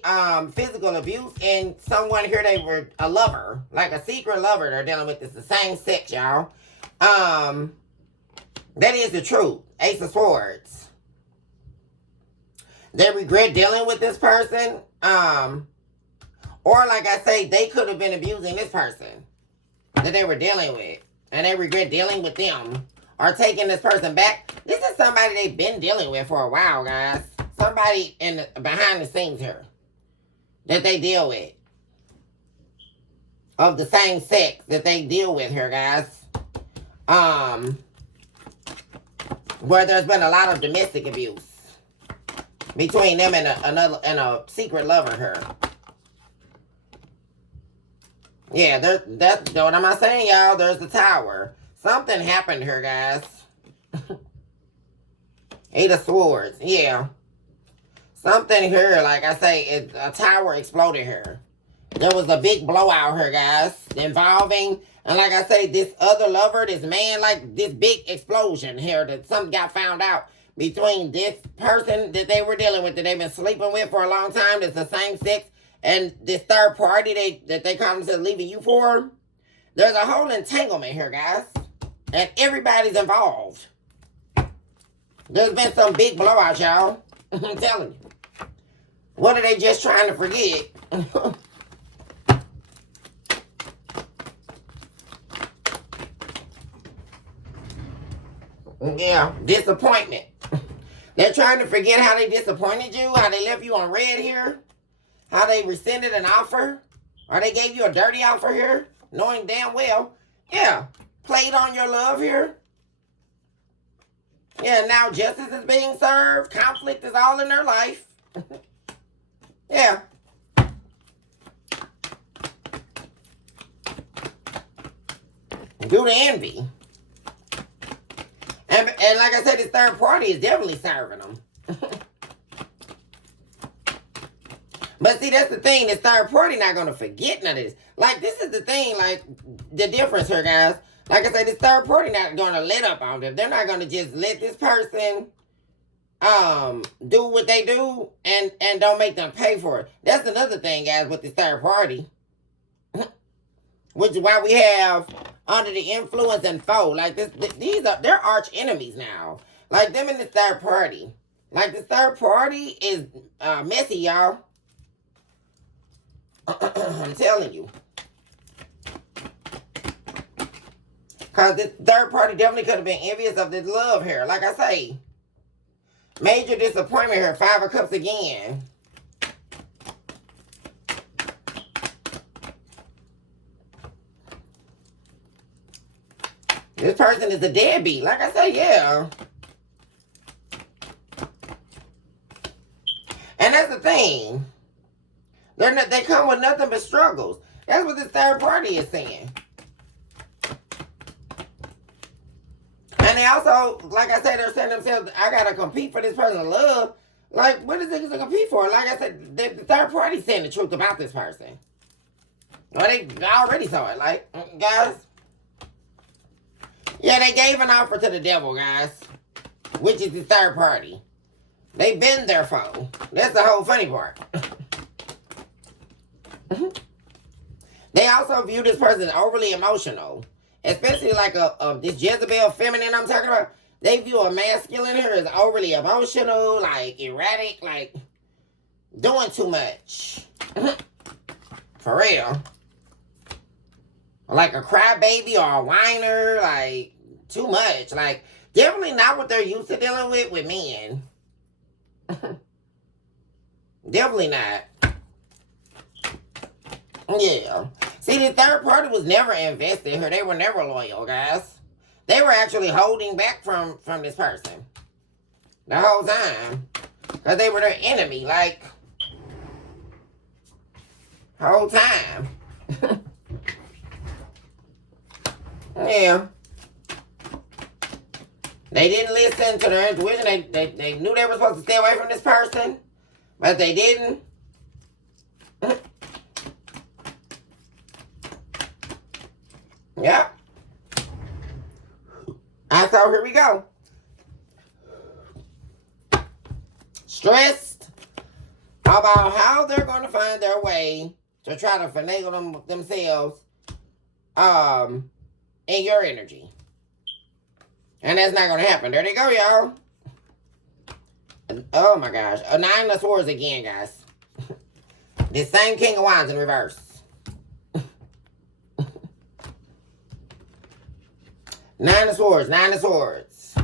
physical abuse, and someone here, they were a lover, like a secret lover they're dealing with. It's the same sex, y'all. That is the truth. Ace of Swords. They regret dealing with this person. Or like I say, they could have been abusing this person that they were dealing with. And they regret dealing with them. Or taking this person back. This is somebody they've been dealing with for a while, guys. Somebody behind the scenes here. That they deal with. Of the same sex that they deal with here, guys. Where there's been a lot of domestic abuse. Between them and a secret lover here. Yeah, that's what am I saying, y'all? There's the Tower. Something happened here, guys. Eight of Swords. Yeah. Something here, like I say, a tower exploded here. There was a big blowout here, guys. Involving, and like I say, this other lover, this man, like this big explosion here that something got found out. Between this person that they were dealing with, that they've been sleeping with for a long time, that's the same sex, and this third party that they come to leaving you for. There's a whole entanglement here, guys. And everybody's involved. There's been some big blowout, y'all. I'm telling you. What are they just trying to forget? Yeah, disappointment. They're trying to forget how they disappointed you, how they left you on red here, how they rescinded an offer, or they gave you a dirty offer here, knowing damn well, yeah, played on your love here. Yeah, now justice is being served, conflict is all in their life. Yeah. Due to envy. And like I said, this third party is definitely serving them. But see, that's the thing. This third party not going to forget none of this. Like, this is the thing, like, the difference here, guys. Like I said, this third party not going to let up on them. They're not going to just let this person do what they do and don't make them pay for it. That's another thing, guys, with this third party. Which is why we have under the influence and foe. Like, they're arch enemies now. Like, them in this third party. Like, this third party is messy, y'all. I'm telling you. Because this third party definitely could have been envious of this love here. Like I say, major disappointment here. 5 of Cups again. This person is a deadbeat. Like I say, yeah. And that's the thing. They come with nothing but struggles. That's what this third party is saying. And they also, like I said, they're saying themselves, I gotta compete for this person's love. Like, what is it to compete for? Like I said, the third party's saying the truth about this person. Well, they already saw it. Like, guys. Yeah, they gave an offer to the devil, guys. Which is the third party. They've been their foe. That's the whole funny part. They also view this person as overly emotional. Especially like this Jezebel feminine I'm talking about. They view a masculine here as overly emotional, like erratic, like doing too much. For real. Like a crybaby or a whiner, like too much. Like definitely not what they're used to dealing with men. Definitely not. Yeah. See, the third party was never invested here. They were never loyal, guys. They were actually holding back from this person. The whole time. Because they were their enemy, like, whole time. Yeah. They didn't listen to their intuition. They knew they were supposed to stay away from this person. But they didn't. Yeah. And so here we go. Stressed about how they're going to find their way to try to finagle themselves in your energy. And that's not going to happen. There they go, y'all. Oh my gosh. A 9 of Swords again, guys. This same King of Wands in reverse. 9 of Swords, 9 of Swords.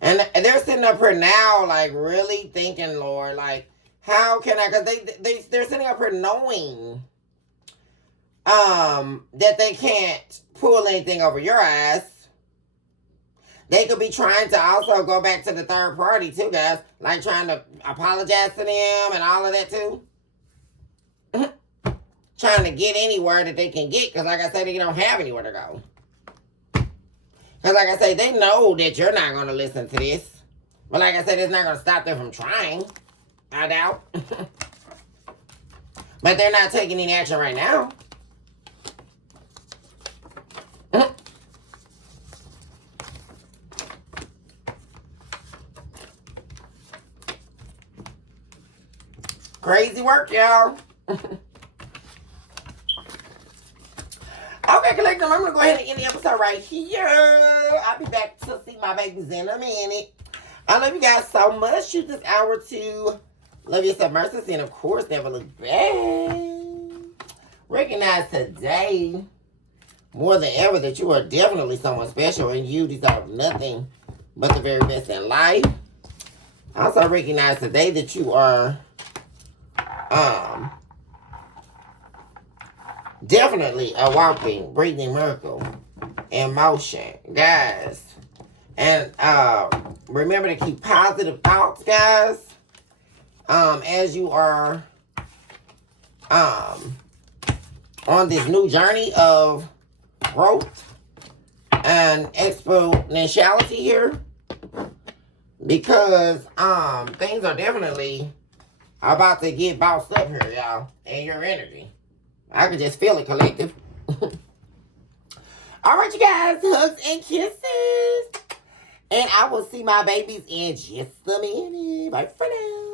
And they're sitting up here now, like, really thinking, Lord, like, how can I, because they're sitting up here knowing that they can't pull anything over your ass. They could be trying to also go back to the third party, too, guys. Like, trying to apologize to them and all of that, too. Trying to get anywhere that they can get, because like I said, they don't have anywhere to go. Because like I say, they know that you're not going to listen to this. But like I said, it's not going to stop them from trying. I doubt. But they're not taking any action right now. Crazy work, y'all. Okay, collective, I'm going to go ahead and end the episode right here. I'll be back to see my babies in a minute. I love you guys so much. Use this hour to love yourself, mercy, and of course, never look back. Recognize today, more than ever, that you are definitely someone special and you deserve nothing but the very best in life. Also recognize today that you are definitely a walking, breathing miracle in motion, guys. And remember to keep positive thoughts, guys, as you are on this new journey of growth and exponentiality here, because things are definitely about to get bounced up here, y'all, and your energy. I can just feel it, collective. All right, you guys, hugs and kisses. And I will see my babies in just a minute. Bye for now.